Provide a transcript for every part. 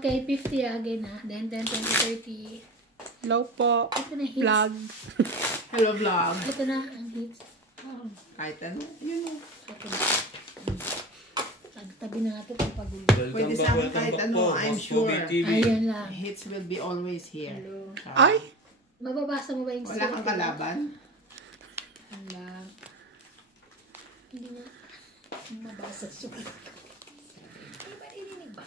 Okay, 50 again ha. Then 10, 20, 30. Hello po. Ito na hits. Vlog. Hello, vlog. Ito na ang hits. Oh. Kahit ano, yun o. Ito na. Tabi na natin ang pagulo. Pwede sa akin kahit ano, I'm sure. Ayun lang. Hits will be always here. Hello. Ay! Mababasa mo ba yung Wala kang kalaban? Wala. Hindi na. Mabasa sulat. Hindi ba ininig ba?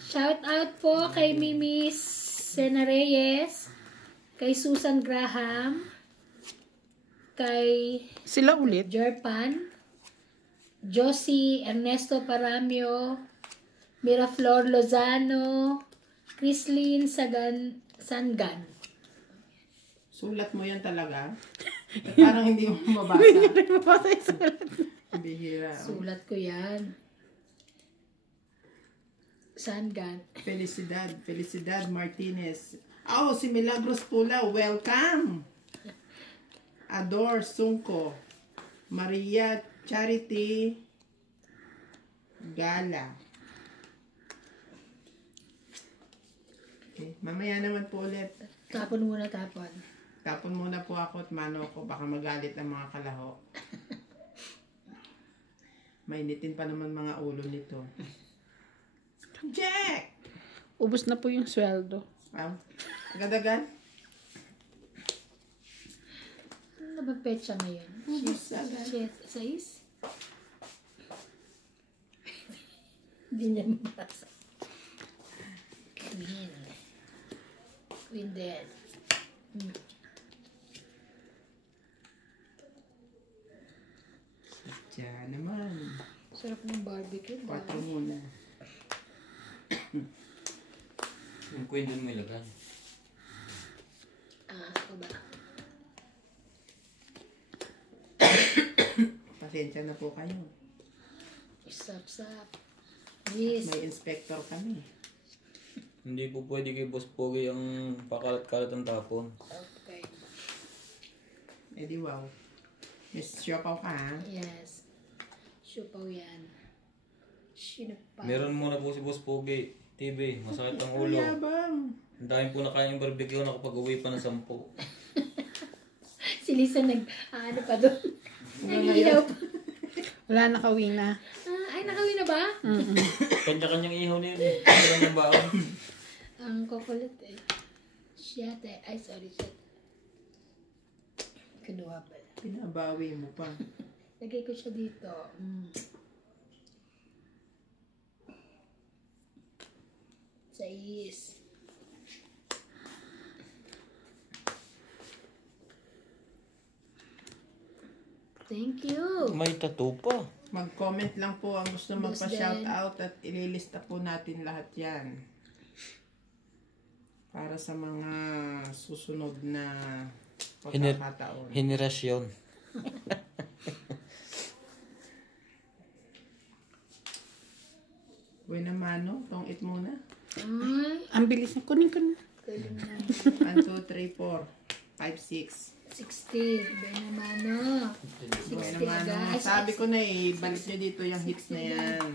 Shout out po kay Mimi Sena Reyes, kay Susan Graham, kay Sila ulit. Jerpan, Josie Ernesto Paramio, Miraflor Lozano, Chrislyn Sangan. Sulat mo yan talaga? Parang hindi mo mabasa. Hindi mabasa yung sulat. Bihira. Sulat ko yan. Sangan. Felicidad Martinez. Oh, si Milagros Pula, welcome! Ador Sungko. Maria Charity Gala. Okay, mamaya naman po ulit. Tapon muna, tapon. Tapon muna po ako at mano ko. Baka magalit ang mga kalaho. Mainitin pa naman mga ulo nito. Jack! Ubus na po yung sweldo. Wow. Agad-agad? Ano ba petsa ngayon? Ubus agad. 6? Hindi niya mabasa. Queen. Queen dead. Diyan naman. Sarap ng barbecue. 4 muna. Yung queen dun mo ilagay. Ako ba? Pasensya na po kayo. Sap-sap. Yes. May inspector kami. Hindi po pwede kay Boss Pogi ang pakalat-kalat ang tapon. Okay. Eh di wow. Miss Siopaw ka ha? Yes. Siupaw yan. Sinupaw. Meron muna po si Boss Pogi. TV, masakit ang ulo. Yabang. Ang dami po nakain yung barbecue, nakapag-uwi pa ng 10. Si Lisa ano pa doon? Hanggang Nag-iihaw pa. Wala, nakauwi na. Ay, nakawin na ba? Kanya-kanyang ihaw na yun eh. Kanya-kanyang baon. Ang kukulit eh. Shit eh. Ay, sorry, shit. Kinuha pala. Pinabawi mo pa. Lagay ko siya dito. Sais. Thank you. May tattoo pa. Mag-comment lang po ang gusto Boss magpa-shoutout at ililista po natin lahat yan. Para sa mga susunod na pagkakataon. Henerasyon. Uy naman no, tong it muna. Ay. Ang bilis na. Kunin ko na. 1, 2, 3, 4, 5, 6. 60. Ba naman, no? 60 Uy naman no. agad. Sabi ko na eh, balik nyo dito yung hits na yan.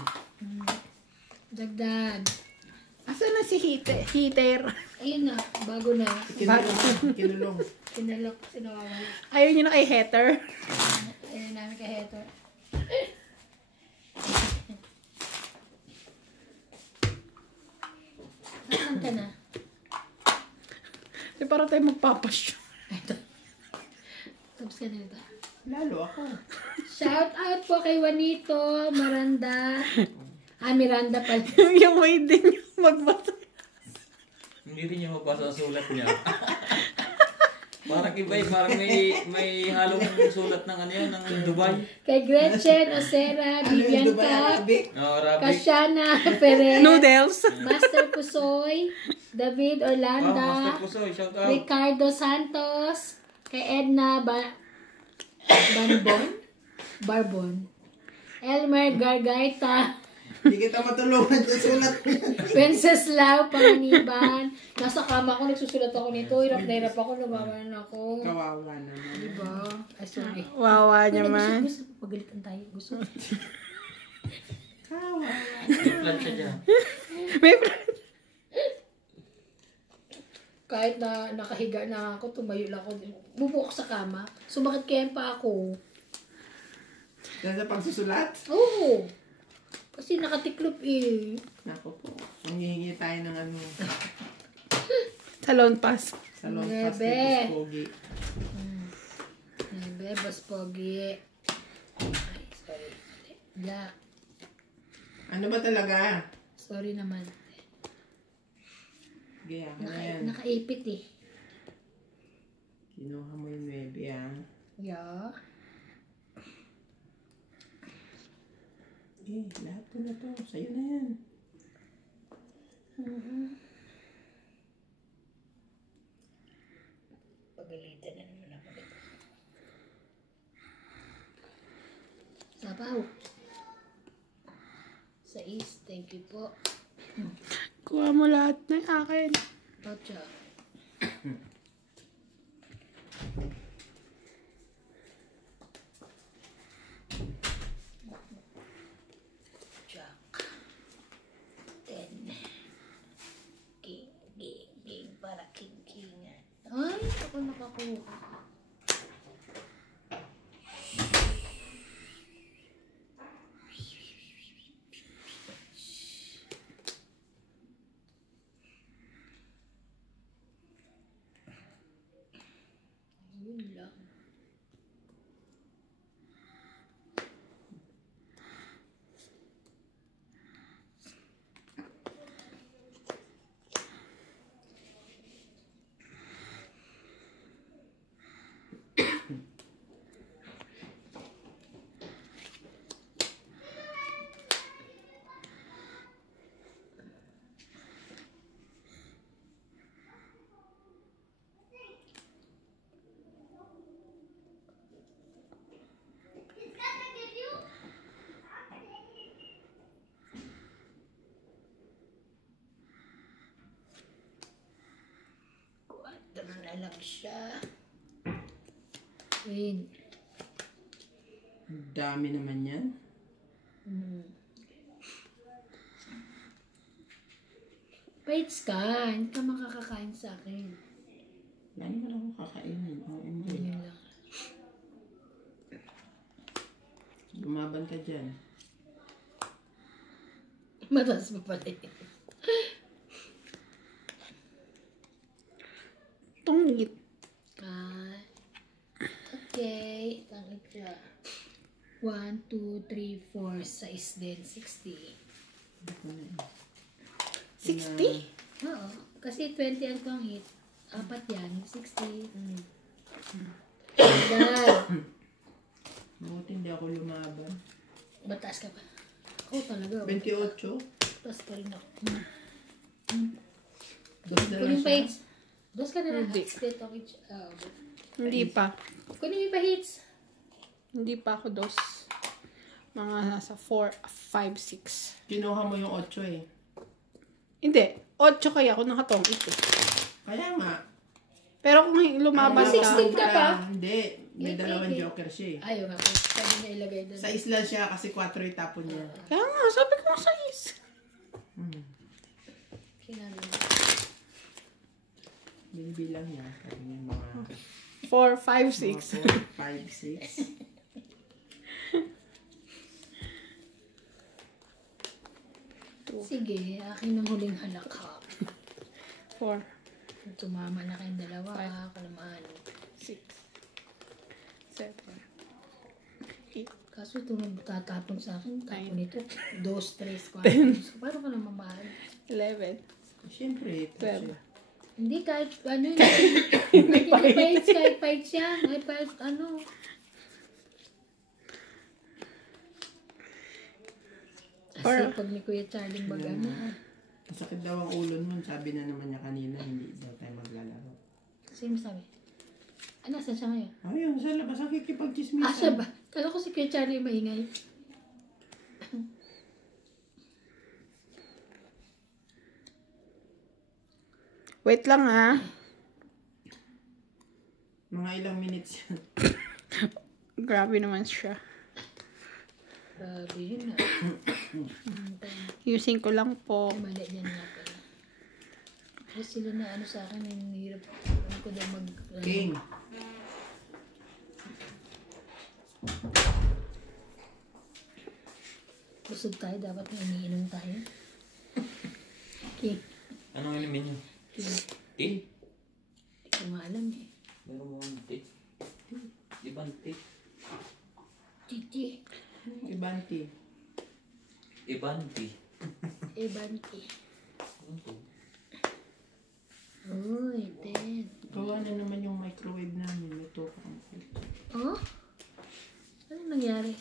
Dagdag. Asan na si Heater? Ayun na. Bago na. Kinulong. Kinalok. Sinawawala. Ayaw niyo na kay Heater. Ayun namin kay Heto. Nasaan ka na? Di para tayo magpapasyo. Tapos ka na ito. Lalo ako. Shout out po kay Juanito Miranda. Miranda pala. Yung way din yung magbasa. Hindi rin niya mabasa ang sulat niya. Parang iba eh, parang may halong sulat ng ano yan, ng Dubai. Kay Gretchen Osera, Vivian Dubai, Cap, Arabic. Arabic. Kasiana Perez, Noodles. Master Pusoy, David Orlanda, Master Pusoy, shout out. Ricardo Santos, kay Edna Barbon, Elmer Gargaita, Hindi kita matulungan sa sulat mo yan. Wenceslao Panganiban. Nasa kama ko, nagsusulat ako nito. Hirap na hirap ako, nababanan ako. Kawawa naman. Diba? Ay, sorry. Wawa naman. Gusto pagalitan tayo. Gusto. Kawawa. May plancha dyan. May Kahit na nakahiga na ako, tumayo lang ako. Bubuk sa kama. Sumakit kaya pa ako. Dahil sa pagsusulat? Oo. Kasi nakatiklop eh. Naku po. Nangihingi tayo ng ano. salon pass. Salon pass ni Bebe. Boss Pogi. Bebas pogi. Ay, sorry. Black. Ano ba talaga? Sorry naman. Sige, akin na yan. Nakaipit eh. Kinuha mo yung 9 ah. Yeah. Sige, lahat ko na to. Sa'yo na yan. Pagalitan na naman ako dito. Sabaw. Sa East, thank you po. Kuha mo lahat ng akin. Ocho. Jack. 10. King. Para king. Ay, ako nakakuha. Yun lang. Kuwatro na lang siya. Win. Ang dami naman yan. Paits ka. Hindi ka makakakain sa akin. Wala naman ako kakainin. OMG. Yun lang. Lumaban ka dyan. Mataas pa pala yun. Tungit. Okay. Tangit siya. 1, 2, 3, 4. Size din. 60. 60? Oo. Kasi 20 ang tangit. Apat yan. 60. Dahil. Buti hindi ako lumaban. Mataas ka pa. Ako talaga. 28. Mataas pa rin ako. Dos na lang Kunin pa siya. hits. Dos ka na lang. Hindi. Dito, Hindi pa. kunin mo pa hits. Hindi pa ako dos. Mga nasa 4, 5, 6. Kinuha mo yung 8 eh. Hindi. 8 kaya ako nakatongit eh. Kaya nga. Pero kung lumaban Ay, ka, 16 ka pa? Hindi. May Okay, dalawang okay. joker siya eh. Ayaw nga. Sabi niya ilagay doon. Sa isla siya kasi 4 itapon niya. kaya nga, sabi ko sa is. Kinano. Binibilang niya. Sabi niya mga 4, 5, 6. 4, 5, 6. Sige, akin ang huling halakhak. 4, Tumama na kayong dalawa. Ako naman. 6, 7, 8, Kaso ito nagtatapon sa akin. Tapon ito. 2, 3, 4. So, paano ka naman mahal? 11, Siyempre. 12. Hindi, kahit ano yun. Hindi fights, kahit fights siya. Kahit ano. Kasi pag ni Kuya Charlie mag-ano. Masakit daw ang ulo nun. Sabi na naman niya kanina, hindi daw tayo maglalaro. Kasi mo sabi. Ano, saan siya ngayon? Ayun, sa labas ang kikipag-chismisan. Ah, siya ba? Kala ko si Kuya Charlie maingay. Wait lang ha. Mga ilang minutes yan. Grabe naman siya. Grabe yun ah. Using ko lang po. Mali dyan nga pala. Kasi sila na ano sa akin, hirap. Ano ko daw mag... King. Busog tayo, dapat may iniinom tayo. Okay. Anong inumin niyo? Tea. Tea? Hindi ko nga alam eh. Meron mo ang tea? Di ba ang tea? Titi. Ibanti. Iban tea. Ebanti. Ano to? Uy, ten. Gawa na naman yung microwave namin. Ito. Oh? Ano nangyari?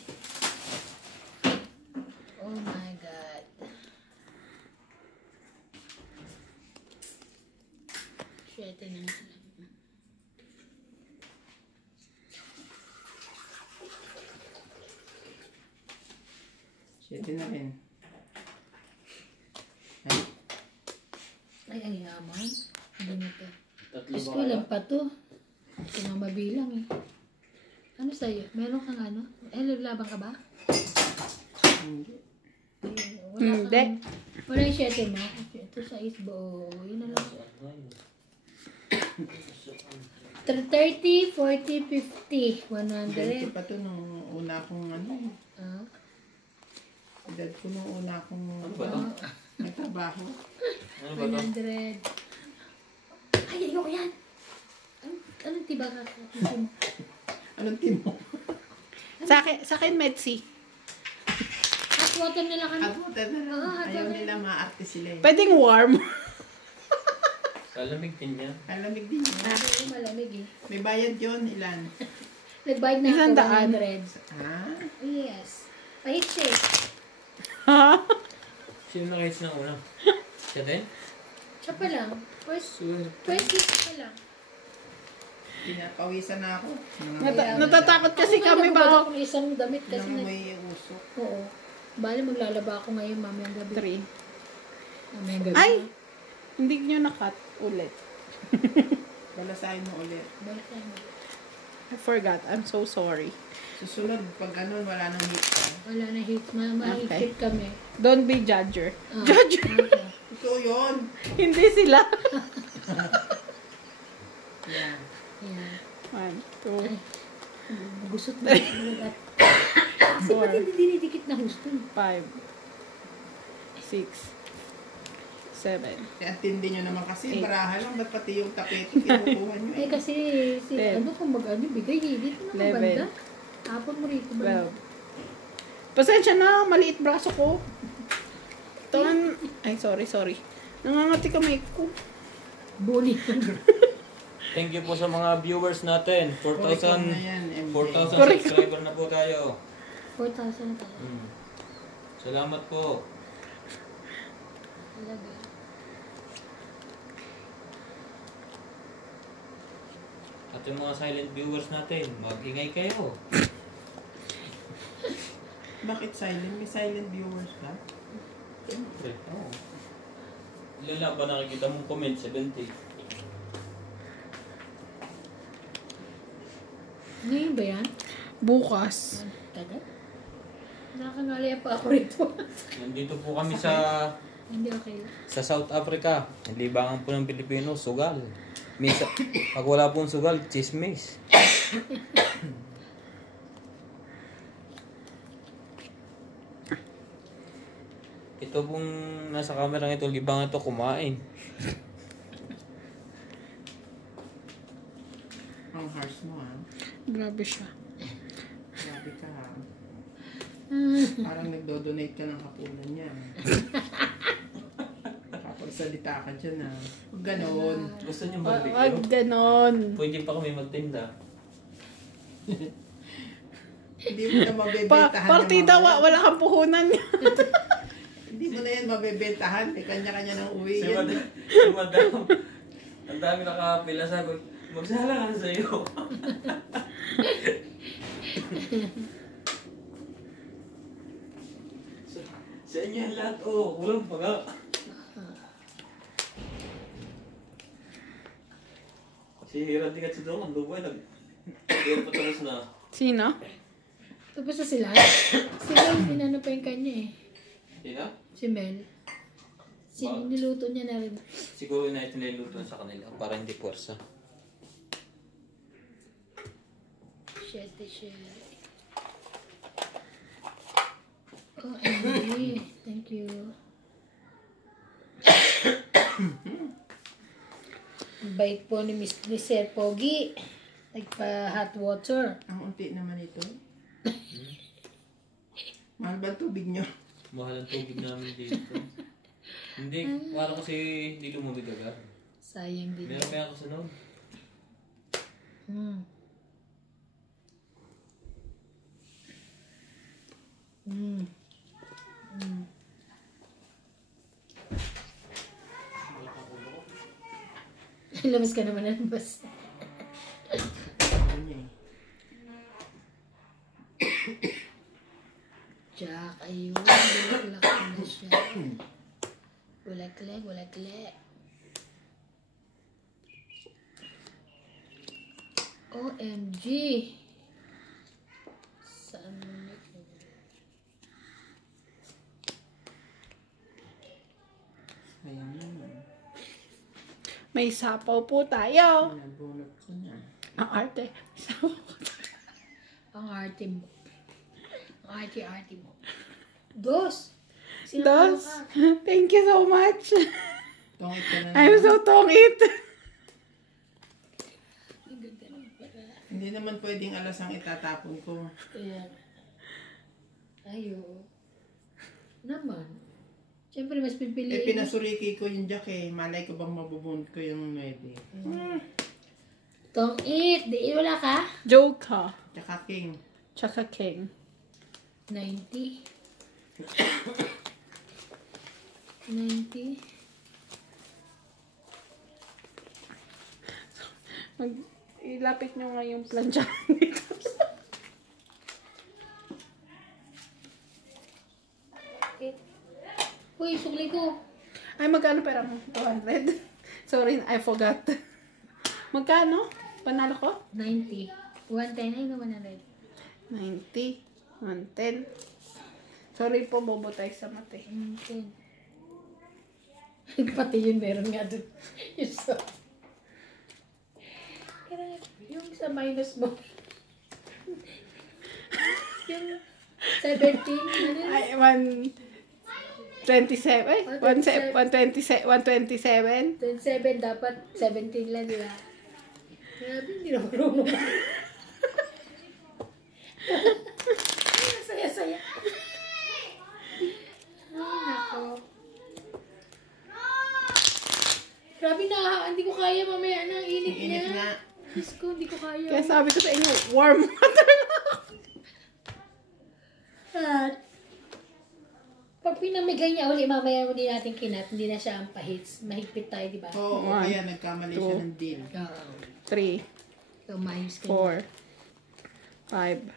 Oh my God. Siyete na nga lang. Siyete na rin. Ay, ang yaman. Hindi na to. Tatlo Diyos ba ko, kaya? ilan pa to? Ito nga mabilang eh. Ano sa'yo? Meron kang ano? Laban ka ba? Hindi. Wala Hindi. kang... Wala yung 7 mo? Ito sa isbo. Yun na lang. 30, 40, 50, Ganito 100. pa to nung una kong ano. Ah, Edad ko nung una kong Ano ba to? nagtrabaho. Ano ba to? 100. Ay, ayoko yan. Anong tiba ka? Anong team mo? Sa akin, Metsi. Hot water na lang kami. Hot water na lang. Oo, hot Ayaw water. nila maarte sila eh. Pwedeng warm. Kalamig din niya. Alamig din yun. Oo, malamig eh. May bayad yun. Ilan? Nagbayad na ako 100. 100. Ah? Yes. Pahit siya eh. Sino nakahits na una? Siya din? Siya pa lang. First week pa lang. Pinapawisan na ako. Natatakot kasi kami Nagubad ba? ako ng isang damit kasi Nang may usok. Oo. Bali maglalaba ako ngayon mamayang gabi. 3. Mamayang gabi. Ay! Hindi nyo na-cut ulit. Balasahin mo ulit. Balik tayo mo. I forgot. I'm so sorry. Susunod, pag ganun, wala nang hit ka. Wala na hit. Mahigpit kami. Don't be judger. Ah, Judger. Okay. Ito yun. Hindi sila. Yeah. Yeah. 1, 2, Gusot na. Kasi ba't hindi dinidikit na gusto? 5, 6, 7. Kaya tindi nyo naman kasi, baraha lang, ba't pati yung tapete kinukuha nyo Eh eh. kasi, Ten. ano kung mag-ano, bigay, dito na 11. banda. Tapon mo rito ba? 12. Pasensya na, maliit braso ko. Ay, sorry. Nangangati kamay ko. Buni. Thank you po sa mga viewers natin. Oricon na yan, MJ. 4,000 Oricon. subscriber na po tayo. 4,000 na tayo. Salamat po. Talaga. At yung mga silent viewers natin, mag-ingay kayo. Bakit silent? May silent viewers ka? Siyempre, oo. Ilan lang ba nakikita mong comment? 70. Ngayon ba yan? Bukas. Tagal? Nakakangalaya pa ako rito. Nandito po kami sa Hindi okay lang. South Africa. Libangan po ng Pilipino, sugal. Misa, pag wala pong sugal, chismis. Ito pong nasa camera ito, libangan ito kumain. Ang harsh mo ha. Grabe siya. Grabe ka ha. Parang nagdo-donate ka ng kapunan niya. Kapagsalita ka dyan ha. Huwag ganon. Gusto niyo Wag barbecue? ganon. Pwede pa kami magtinda. Hindi mo na mabebentahan. Partida, yung mga- wala kang puhunan. Hindi mo na yan mabebentahan. May kanya-kanya ng uwi Si yan. Madam, ang dami nakapila sa akin. Magsala ka sa iyo. Sa inyo yan lahat, oh. Kulang pa nga. Si Randy at si Dong, ang lubay, nag-air pa tapos na. Sino? Tapos na sila. Sila, inano pa yung kanya eh. Si Mel. Niluto niya na rin. Siguro na ito niluto sa kanila para hindi puwersa. Shit. Oh, Emily. Thank you. Bait po ni Sir Pogi. Nagpa-hot water. Ang unti naman ito. Mahal ba tubig nyo? Mahal ang tubig namin dito. Hindi, parang kasi hindi lumubig agad. Sayang din. Meron kaya ako sa loob. Labas ka naman ng bus. Ano niya eh. Jack, ayun. Bulaklak na siya. Bulaklak. OMG. Saan mo na ito? Ayan naman. May sapaw po tayo. Nabunot ko na. Ang arte. Sapaw po tayo. Ang arte mo. Ang arte mo. Dos. Dos. Thank you so much. Tungit ka na I'm naman. so tongit. Ang ganda ng pala. Hindi naman pwedeng alas ang itatapon ko. Ayan. Ayo. Naman. Siyempre, mas pipiliin. Eh, pinasuriki ko yung jack eh. Malay ko bang mabubunot ko yung 9. Tong it. Di wala ka? Joker. Tsaka king. Tsaka king. 90. 90. Ilapit nyo nga yung plancha dito. Uy, sukli ko. Ay, magkano pera mo? 200. Sorry, I forgot. Magkano? Panalo ko? 90. 110 ay naman 100. 90. 110. Sorry po, bobo tayo sa mate. 10. Pati yun meron nga dun. Yung sa... Yung sa minus mo. Yung 17. Ano yun? Ay, 127. Ay, 127. 127. 27 dapat 17 lang, di ba? Grabe, hindi na marunong. Saya-saya. Ay, nako. Grabe na, hindi ko kaya mamaya ng init Ang init niya. nga. Diyos ko, hindi ko kaya. Kaya sabi ko sa inyo, warm water lang. At, pag pinamigay niya uli, mamaya uli natin kinat, hindi na siya ang pahits. Mahigpit tayo, di ba? Oo, One, kaya nagkamali siya ng deal. Oo. 3, So, mayos ka 4, 5,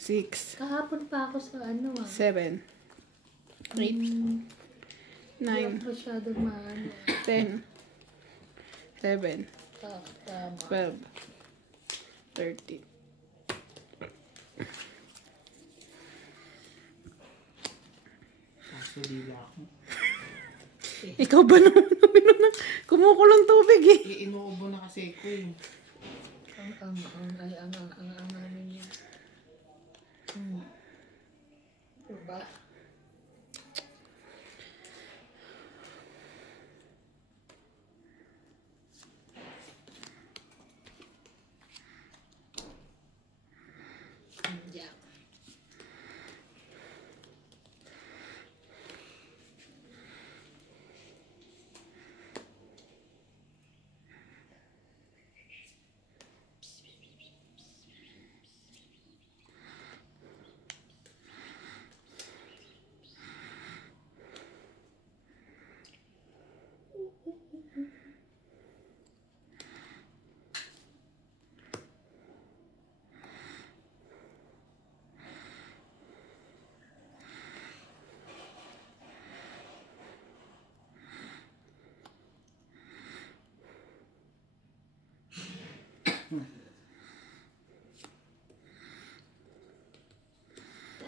6, Kahapon pa ako sa ano 7, 8, 9, Hindi ako masyadong maano. 10, 11, Tama. 12, 13. Kaso dila ako. Ikaw ba naman uminom ng kumukulong tubig eh? Iinuubo na kasi ko eh. Ang ano niya. Diba? Yeah.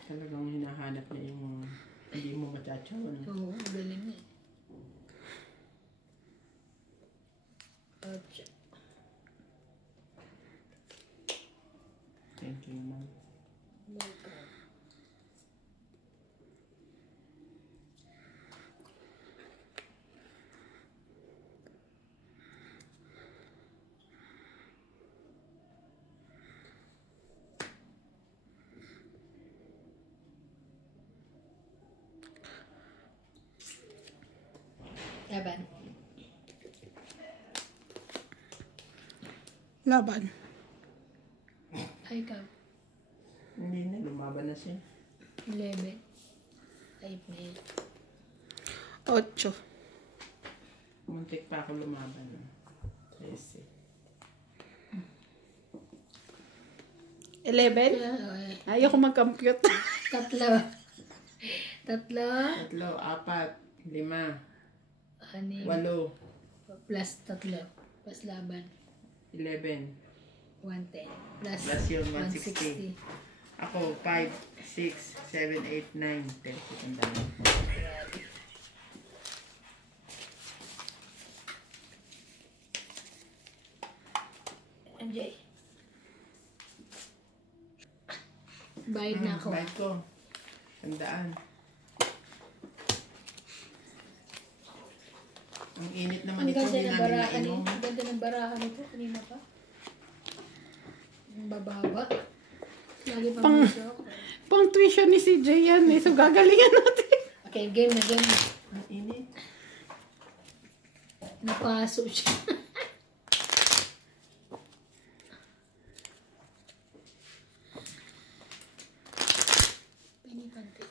Talagang hinahanap niya yung Hindi mo machachawan. Oo, galing eh. 8. Thank you, ma'am. Welcome. Laban. Laban. Ay, ikaw. Hindi na, lumaban na siya. 11. Type na yun. 8. Muntik pa ako lumaban. 13. 11? Okay. Ayoko mag-compute. 3. 3. 3, 4, 5, 6, 6. 8, Plus 3. Plus laban. 11. 110. Plus, Plus yun, 160. Ako, 5, 6, 7, 8, 9, 10. Tandaan. MJ. Bayad na ako. Bayad ko. Tandaan. Ang init naman Ang ito, ganda hindi ng namin barahan nainom. nito. Ang ganda ng barahan nito. Kanina pa. Ang bababa. Lagi pa Pang- mga shock. Pang tuition ni CJ yan eh. So gagalingan natin. Okay, game na, game na. Ang init. Napaso siya. Penny konti.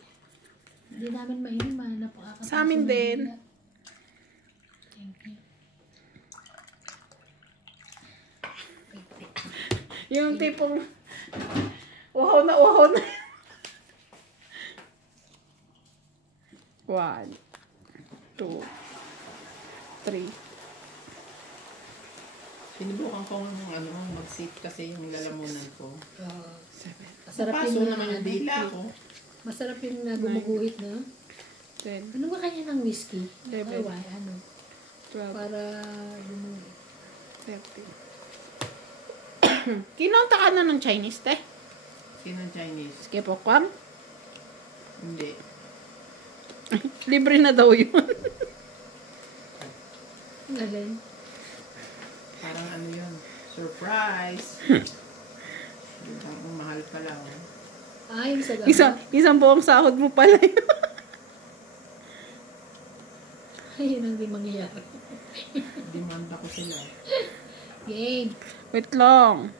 Hindi namin mainim ah. Napakakapasok Sa amin ng din. dila. Thank you. Yung tipong uhaw na uhaw na. 1, 2, 3. Sinubukan ko ng mag-sip kasi yung lalamunan ko. Masarap Paso yung naman yung dila ko. Masarap yung gumuguhit na. 10, Ano ba kanya ng whiskey? 11, Why? Ano? 12, Para gumuguhit. 13. Kinonta ka na ng Chinese, te? Sino Chinese? Sige po, Kwang. Hindi. Libre na daw yun. Galing. Parang ano yun? Surprise! Ang mahal pala. Oh. Ay, sa gabi. Isang buong sahod mo pala yun. Ay, yun ang di mangyayari. Demanda ko sila. Game. Wait lang.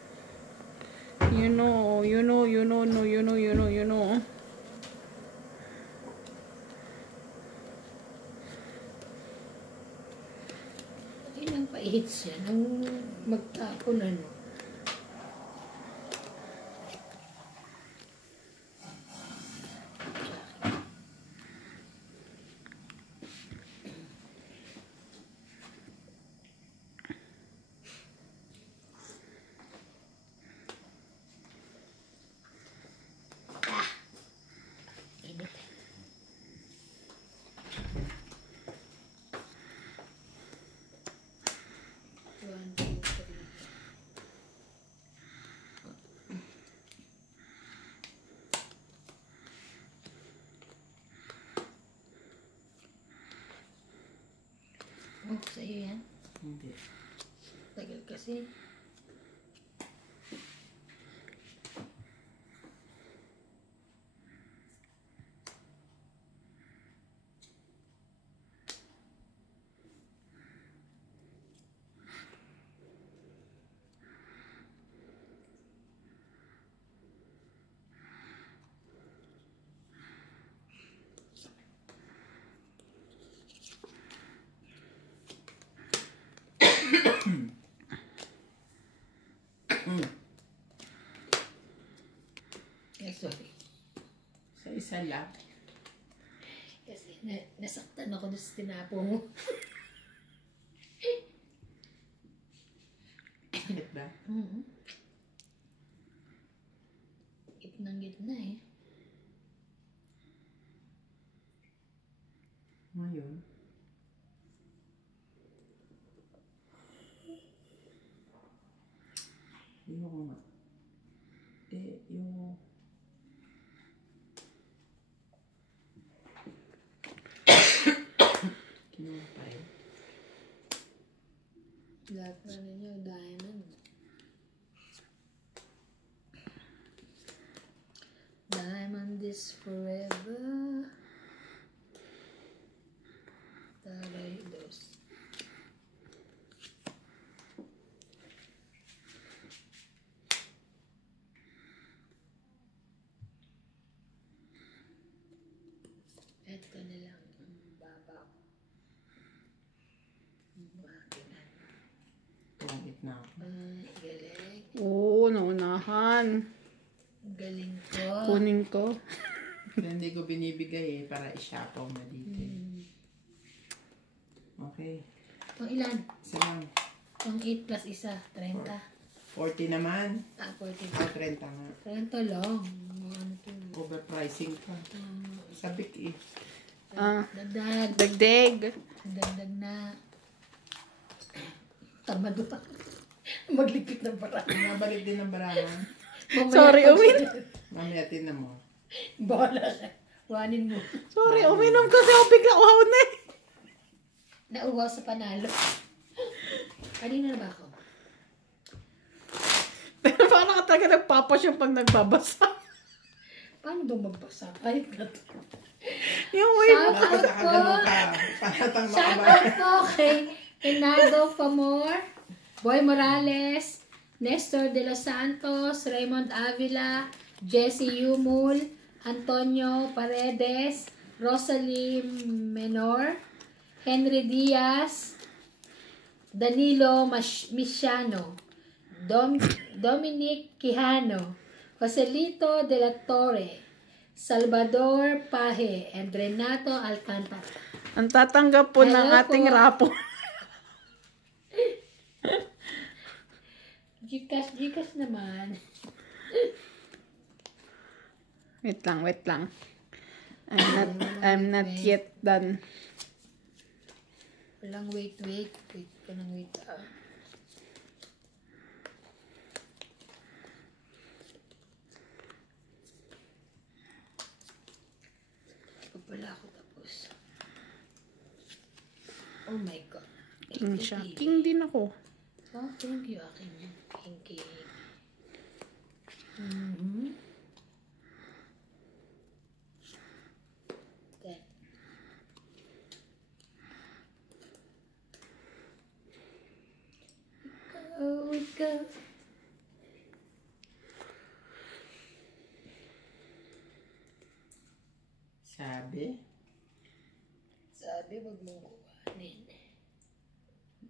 You know. Ay, nang paihit siya. Nang magtapon ano. Init. One, two, three. Oh, sa'yo yan. Hindi. Tagal kasi. Sorry. Sa isa lang. Kasi nasaktan ako doon sa tinapo mo. Sakit ba? Gitnang gitna eh. Ngayon. Yung nga. Yung... Kinuha pa rin. Lahat na ninyo, diamond. Diamond is forever. Taray dos. Ito na lang ang baba ko. Makinan. Pangit na ako. Ay, galing. Oo, naunahan. Galing ko. Kunin ko. Kaya hindi ko binibigay para isyapaw na dito. Okay. Pang ilan? Isa lang. Pang 8 plus isa, 30. 40 naman. 40. 30 nga. 30 lang. Ano to? Overpricing pa. Sabik eh. Dagdag. Dagdag. Dagdag na. Tamad pa. Maglipit ng barang. Nabalik din ng barangan. Sorry, Umin. Mamaya tinan mo. Bahala ka. Wanin mo. Sorry, uminom kasi ako bigla uhaw na eh. Nauwaw sa panalo. Kanina na ba ako? Pero parang ka talaga nagpapasya pag nagbabasa. Paano daw magbasa? Kahit na to. Yung wait. Dapat nakaganon ka. Paratang Shout makaba. out po kay Enardo Famor, Boy Morales, Nestor de los Santos, Raymond Avila, Jesse Yumul, Antonio Paredes, Rosalie Menor, Henry Diaz, Danilo Misiano, Dominic Quijano, Joselito de la Torre, Salvador Paje, and Renato Alcantara. Ang tatanggap po ng Hello ating po. rapo. Gcash naman. Wait lang. I'm not yet done. Walang wait. Wait ka ng wait. Pag pala ako tapos. Oh my God. King siya. King din ako. Oh, thank you, akin yan. Thank you. Then. Go. Sabi. Sabi, wag mong kuhanin.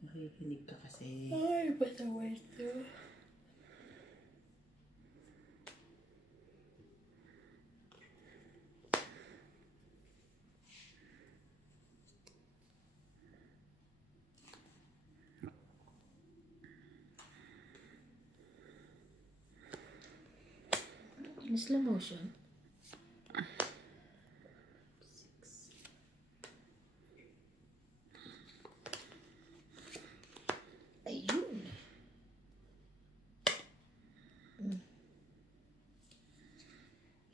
Nakikinig ka kasi. Ay, patawal to. In slow motion. Ayun.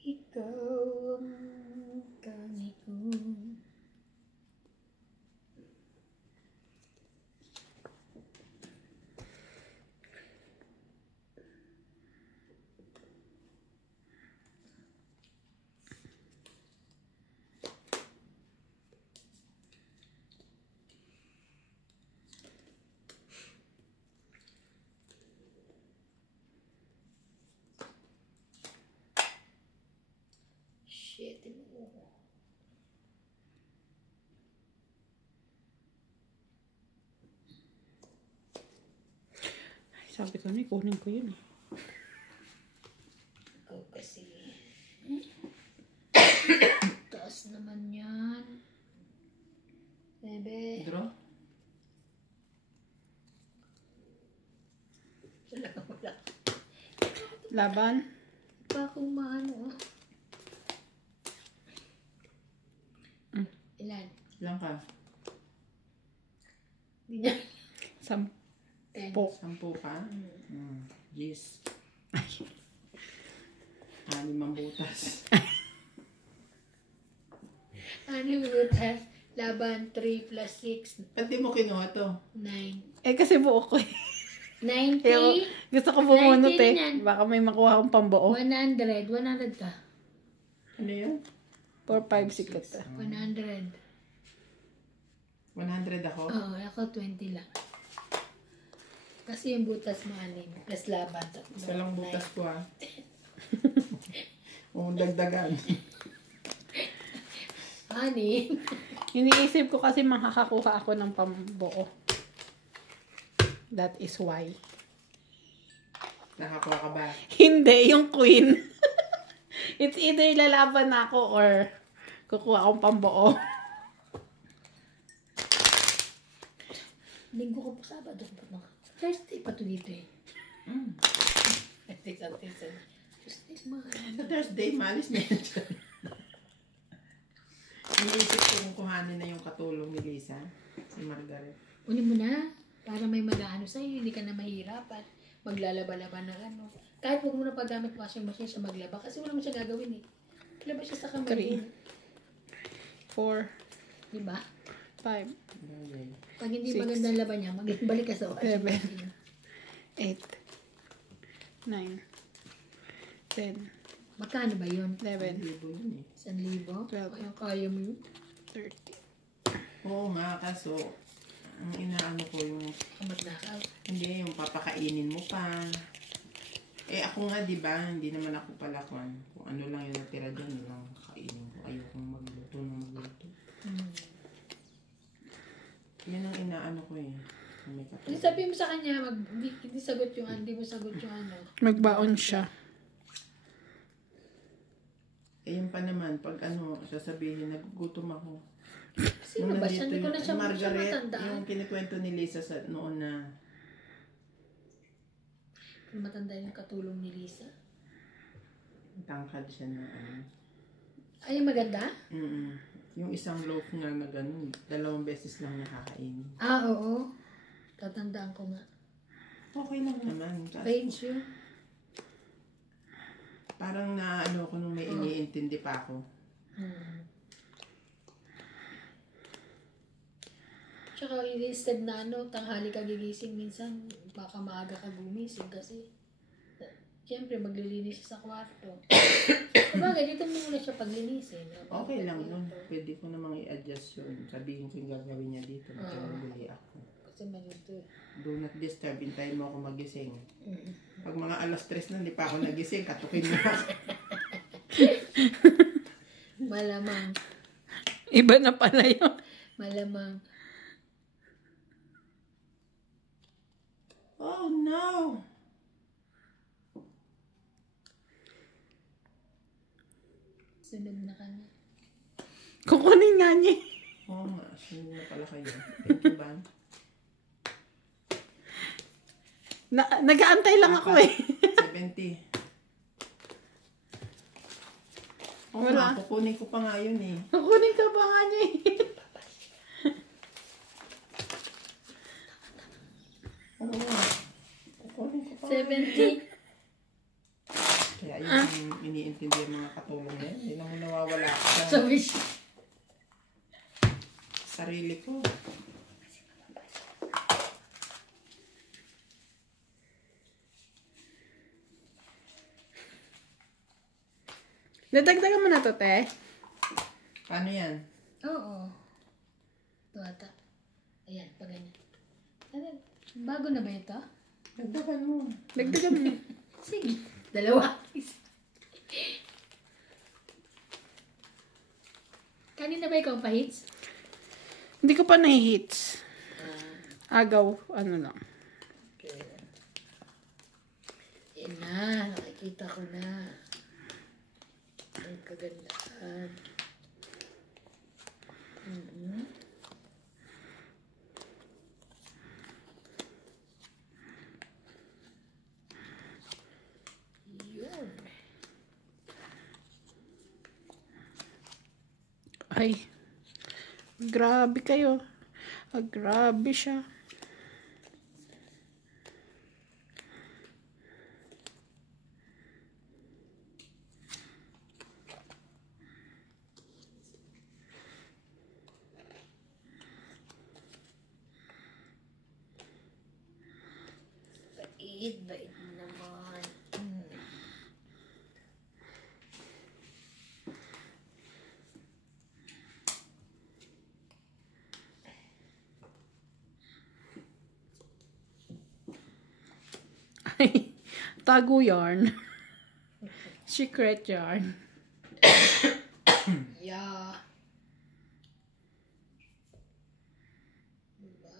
Ikaw ang kami ko. Shit, mo. Ay, sabi ko na, kunin ko yun eh. Ikaw kasi. Taas naman yan. Bebe. Draw? Wala. Laban. Pa kung maano. Ilan? Ilan ka? Hindi niya. 10. 10. 10 ka? Yes. 6 ang butas. 6 butas. Laban 3 plus 6. Ba't di mo kinuha to? 9. Eh, kasi buo ko eh. 90. Gusto ko bumunot 90 eh. yan. Baka may makuha akong pambuo. 100. 100 ka. Ano yan? 4, 5, 6. 100. 100 ako? Oo, ako 20 lang. Kasi yung butas mo 6 plus laban. Isa lang butas ko ha. Huwag dagdagan. 6. Iniisip ko kasi makakakuha ako ng pambuo. That is why. Nakakuha ka ba? Hindi, yung queen. It's either lalaban ako or kukuha akong pambuo. Linggo ko po Sabado. Thursday pa to dito eh. Tuesday, Sa Thursday, malis na yan dyan. Iniisip ko kung kuhanin na yung katulong ni Lisa, si Margaret. Unin mo na. Para may mag-ano sa'yo, hindi ka na mahirapan. Maglalaba-laba na ano. Kahit huwag mo na paggamit washing machine siya maglaba. Kasi wala mo siya gagawin eh. Laba siya sa kamay. 4, Diba? 5, Okay. Pag hindi 6, maganda ang laban niya, magbalik ka sa washing 7, machine. 8, 9, 10, Magkano ba yun? 11, Libo yun eh. 1,000? 12. Kaya kaya mo yun? 30. Oo nga, kaso, ang inaano ko yung, Kamatnakaw. hindi, yung papakainin mo pa. Eh ako nga, di ba, hindi naman ako palakwan. Kung ano lang yung natira dyan, yun lang kainin ko. Ayokong magluto ng magluto. Yan ang inaano ko eh. Kung may Hindi katulong. sabihin mo sa kanya, hindi sagot yung hindi mo sagot yung ano. Magbaon siya. Eh yun pa naman, pag ano, sasabihin, nagugutom ako. Sino ba siya? Hindi ko na siya Margaret, matandaan. yung kinikwento ni Lisa sa noon na, Kung matanda yung katulong ni Lisa. tangkad siya na ano. Ay, maganda? Yung isang loaf nga na ganun, 2 beses lang nakakainin. Ah, oo. Tatandaan ko nga. Okay lang naman. Kaso, Page yun. parang naano ko nung may iniintindi pa ako. Tsaka instead na ano, tanghali ka gigising minsan, baka maaga ka gumising kasi siyempre maglilinis siya sa kwarto. Sabagay, dito mo muna siya paglinisin. Okay lang nun. Pwede ko namang i-adjust yun. Sabihin ko yung gagawin niya dito. Magbili ako. Kasi malito eh. Do not disturb. Hintayin mo ako magising. Pag mga 3:00 na, hindi pa ako nagising. Katukin mo ako. Malamang. Iba na pala yun. Malamang. Oh no! Sunod na kami. Kukunin nga niya. Oo nga. Sino na pala kayo? Thank you, Ban. Nag-aantay lang ako eh. 70. Oo Wala. nga, kukunin ko pa nga yun eh. Kukunin ka ba nga niya eh. Oo nga. Kukunin ko pa. 70. Kaya yun yung iniintindi yung mga katulong na yun. Hindi naman nawawala sa So, wish. sarili ko. Nadagdagan mo na to, te. Paano yan? Oo. Ito ata. Ayan, pa ganyan. Ano, bago na ba ito? Dagdagan mo. Dagdagan mo. Sige. 2. Kanina ba ikaw pa-hits? Hindi ko pa na-hits. Agaw, ano lang. Okay. Yan na. Nakikita ko na. Ang kagandahan. Yun. Ay. Grabe kayo. Grabe siya. Bait mo naman. Ay, tago yarn. Secret yarn. Yeah. Diba?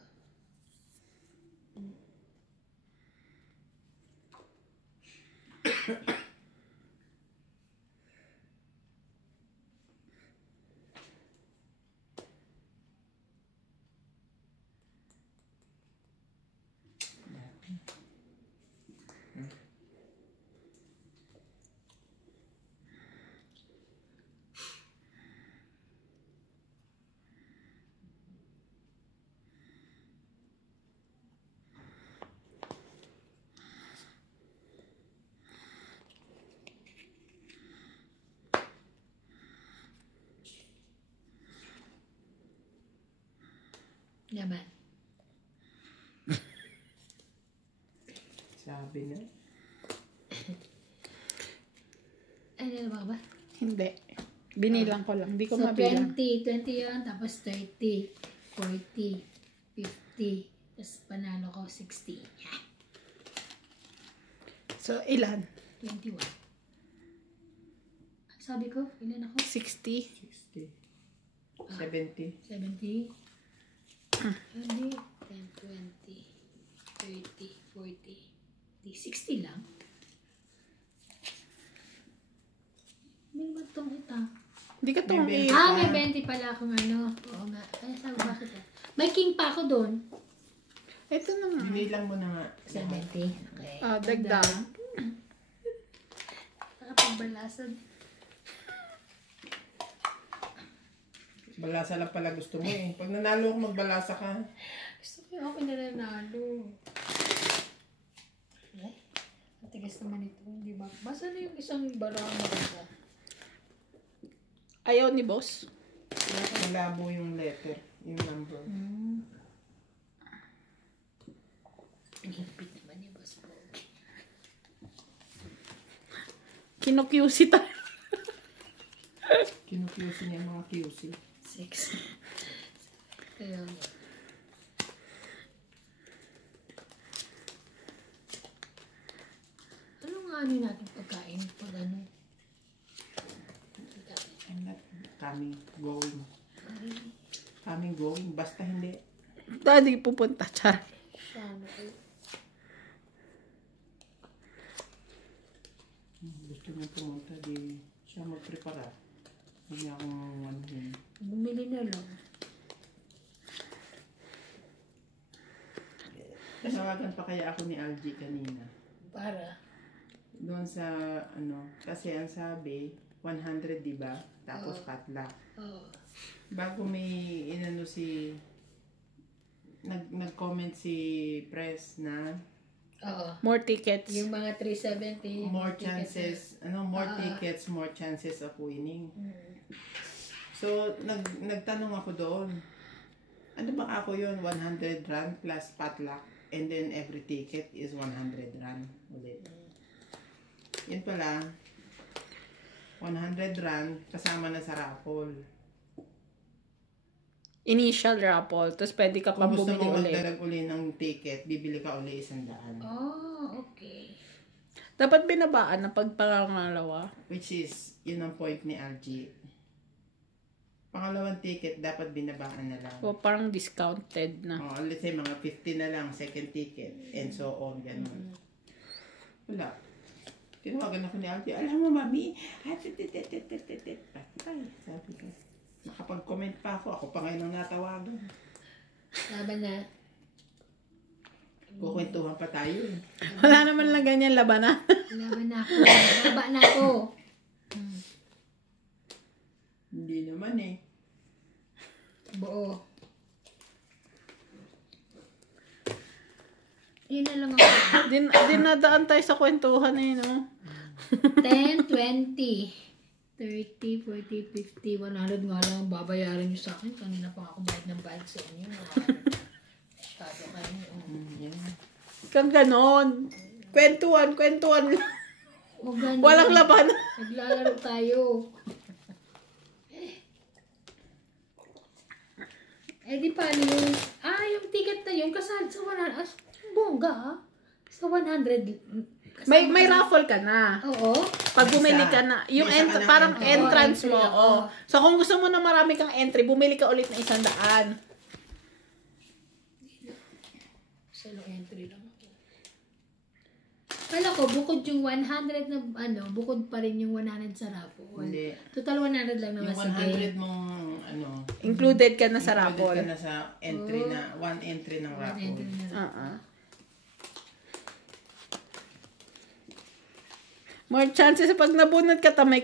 Naman. Sabi na. Ano na ba ba? Hindi. Binilang ko lang. Hindi ko So, mabilang. 20 yan, tapos 30, 40, 50, tapos panalo ko 60. So, ilan? 21. Sabi ko, ilan ako? 60. 60. 70. 70. Hindi. 10, 20, 30, 40, 60 lang. May ba itong ita? Hindi ka tong May May 20 pala akong ano. Oo nga. Ay, sabi bakit ah? May king pa ako doon. Ito na nga. Binilang mo na nga. 70. Okay. Dagdag. Nakapagbalasad. Balasa lang pala gusto mo eh. Pag nanalo ako, magbalasa ka. Gusto ko yung ako nananalo. Ay, matigas naman ito. Hindi ba? Basta na yung isang barang maganda. Ayaw ni boss. Malabo yung letter. Yung number. Ang higpit naman ni Boss Bog. Kino-QC tayo. Kinu-QC niya mga QC. 6. Kaya nga. Ano nga ano natin pagkain pag ano? I'm not coming, going. Coming, going. Basta hindi. Daddy pupunta. Char. Sana eh. Gusto niya pumunta, di siya magprepara. Hindi niya akong ano yun. Bumili na lang. Tawagan pa kaya ako ni Algie kanina. Para. Doon sa, ano, kasi ang sabi, 100, di ba? Tapos potluck. Oo. Bago may inano si, nag-comment si Press na Oo. More tickets. Yung mga 370. more tickets chances, more tickets, more chances of winning. So, nagtanong ako doon, ano ba ako yun? 100 rand plus potluck and then every ticket is 100 rand ulit. Yan pala, 100 rand kasama na sa raffle. Initial raffle. Tapos pwede ka pang Kung gusto bumili mo ulit. magdalag uli ng ticket, bibili ka uli 100. Oh, okay. Dapat binabaan na pagpangalawa. Which is, yun ang point ni Algie. Pangalawang ticket, dapat binabaan na lang. O parang discounted na. Oh, let's say mga 50 na lang, second ticket, and so on, ganun. Wala. Tinawagan ako ni Algie, alam mo, mami, patay, sabi ko. Nakapag-comment pa ako pa ngayon ang natawagan. Laban na. Kukwentuhan pa tayo eh. Wala naman lang ganyan labanan. Laban na ako. Baba na ako. Hindi naman eh. Buo. Yun na lang ako. Dinadaan tayo sa kwentuhan eh, no? 10, 20, 30, 40, 50, 100 nga lang ang babayaran nyo sa akin. Kanina pa ako bayad ng bayad sa inyo. Masyado kayo. Yan. Kang ganon. Kwentuhan lang. Huwag ganun. Walang laban. Naglalaro tayo. Eh di paano yung... yung ticket na yun kasali sa 100... bongga ha? Sa 100... May raffle ka na. Oo. Pag bumili ka na, yung May isa ka ng parang entry. entrance Oo, mo. entry, Oh. oo. So kung gusto mo na marami kang entry, bumili ka ulit ng 100. Solo entry lang ako. Kala ko, bukod yung 100 na, bukod pa rin yung 100 sa raffle. Hindi. Total 100 lang naman Yung sa game. 100 mong Included ka na sa included raffle. ka na sa entry na, one entry ng One raffle. entry na lang. More chances pag nabunot ka, may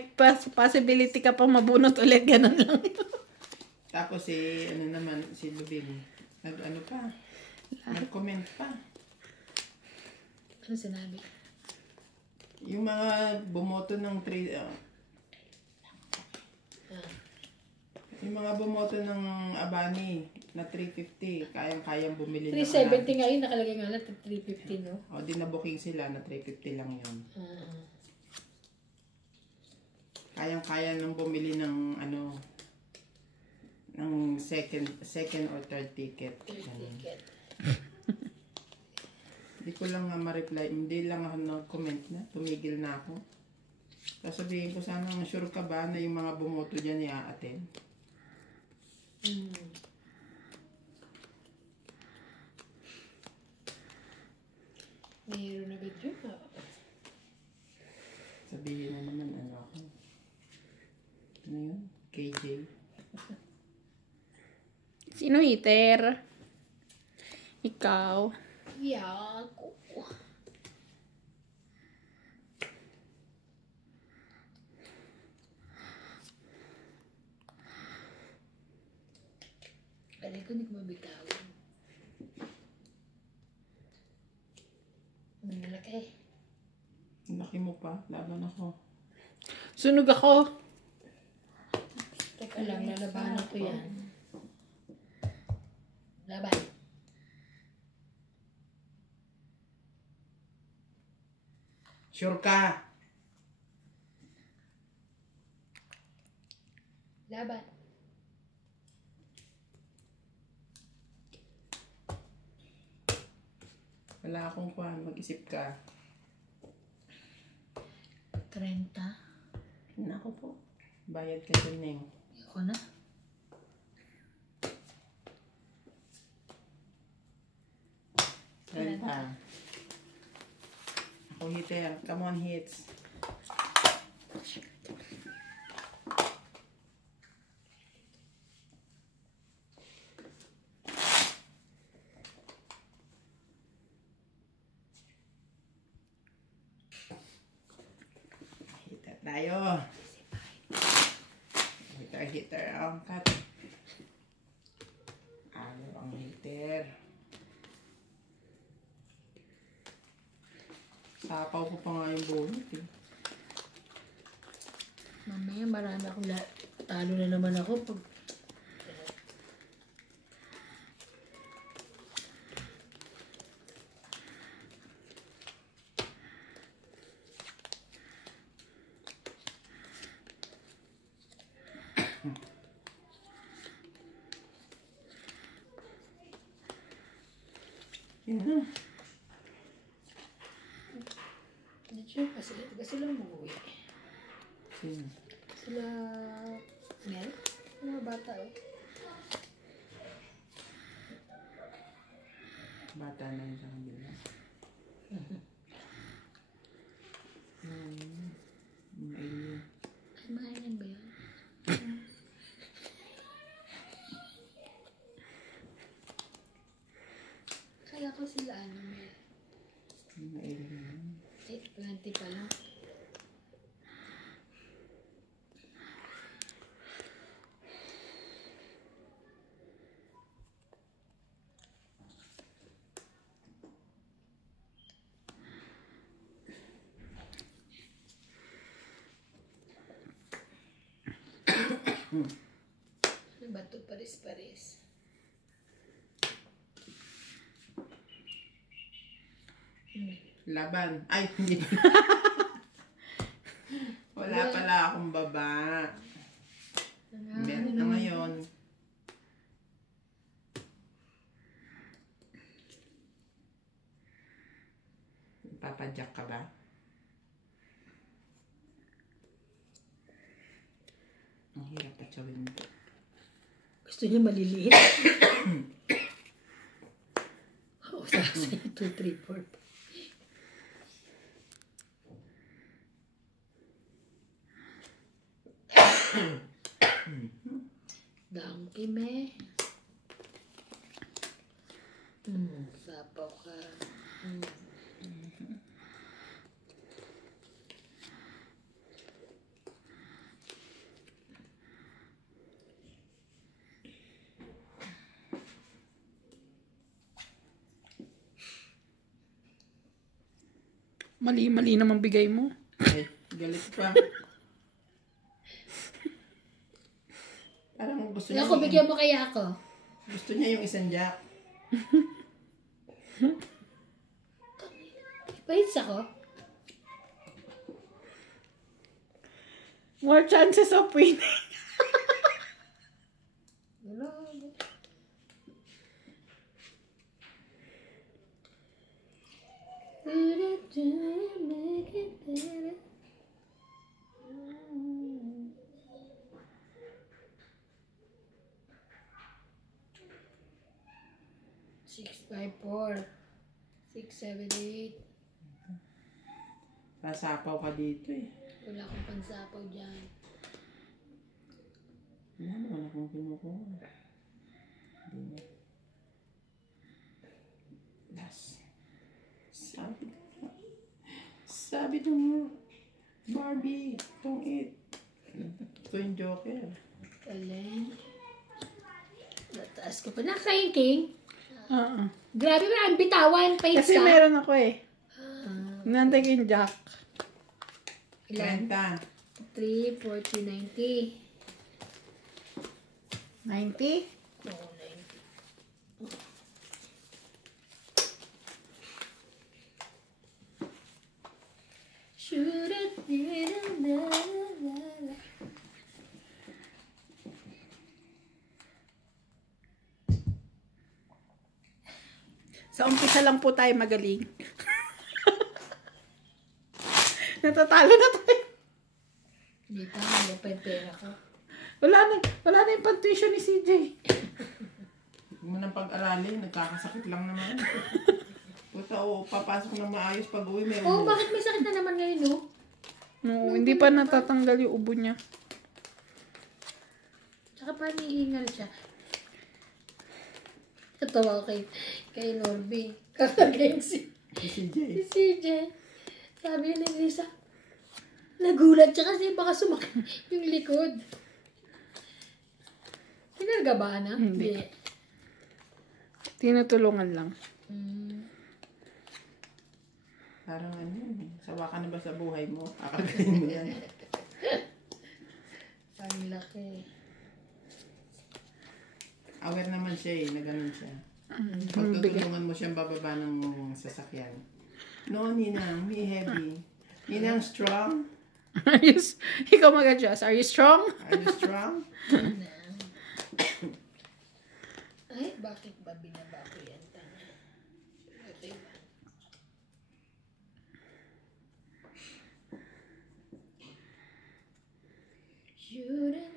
possibility ka pang mabunot ulit. Ganun lang. Tapos si Lubing, nag-comment pa. Ano sinabi? Yung mga bumoto ng yung mga bumoto ng Abani na 350, kayang bumili ng 370 nga yun, nakalagay nga lang 350, no? O, di na-booking sila na 350 lang yun. Kayang-kaya nang bumili ng ng second or third ticket. Ticket. Hindi ko lang ma-reply, hindi lang ako nag-comment na, tumigil na ako. Sasabihin ko sana, sure ka ba na yung mga bumoto dyan i-a-attend? Mayroon na video ka. Sabihin na naman ako. Ano yun? KJ. Sino iter? Ikaw. Yako. Alay ko, hindi ko mabitawan. Ang laki. Ang laki mo pa, laban ako. Sunog ako. Teka lang, lalabanan ko yan. Laban. Sure ka? Laban. Wala akong kuhan, mag-isip ka. 30. Nako po. Bayad ka dun, Neng. Ako na. Renta. Ako hitter. Come on, hits. Hitter tayo. Hitter. Oh, cut. Ayaw ang hitter. Sapaw ko pa nga yung bonus eh. Mamaya marami akong talo na naman ako pag... Yun na. Kasi lang umuwi. Sino? Sila... Mel? Mga bata oh. Bata na yun sa kanila. Mga alien. Ay, mga alien ba yun? Kaya ko sila Mel. Mga alien. 20 pa lang. Ano ba ito? Paris-paris. Laban. Ay, hindi. Wala pala akong baba. Bet na ngayon. Papadyak ka ba? Ang hirap patsawin ito. Gusto niya maliliit. Oo, sa'yo 2, 3, 4. Donkey me. Sapaw ka. Mali naman bigay mo. Ay, galit pa. Parang gusto niya Ako, bigyan mo kaya ako. gusto niya yung isang jack. Pahits ako. More chances of winning. Make it better. 6, 5, 4, 6, 7, 8. Sasapaw ka dito eh. Wala akong pansapaw dyan. Wala akong kinukuha. Hindi na. Last. Sabi nung Barbie, itong 8. Ito yung Joker. Alin. Nataas ko pa. Nakain, King. Oo. Grabe ba ang bitawan. Pahits Kasi ka. meron ako eh. Nantay ko yung jack. Ilan? 30. 3, 40, 90. 90? Oo, 90. Should it be la la la. Sa umpisa lang po tayo magaling. Natatalo na tayo. Hindi pa, hindi pa yung pera ko. Wala na yung pang-tuition ni CJ. Huwag mo nang pag-aralin, nagkakasakit lang naman. Puta, papasok na maayos pag uwi, may Oh, ubo. bakit may sakit na naman ngayon, no? No, hindi pa natatanggal yung ubo niya. Tsaka pa nihingal siya. Natawa ko kay Norby. Kakagayin si CJ. CJ. Sabi ni Lisa, nagulat siya kasi baka sumakit yung likod. Kinarga ba, Ana? Hindi. Tinutulungan lang. Parang ano yun, sawa ka na ba sa buhay mo? Kakagayin mo yan. Ang laki. Aware naman siya eh, na ganun siya. Pagtutulungan mo siyang bababa ng sasakyan. No, Ninang, me heavy. Ninang, strong? Ikaw mag-adjust. Are you strong? Are you strong? Ay, bakit ba binaba ko yan? Okay. Shouldn't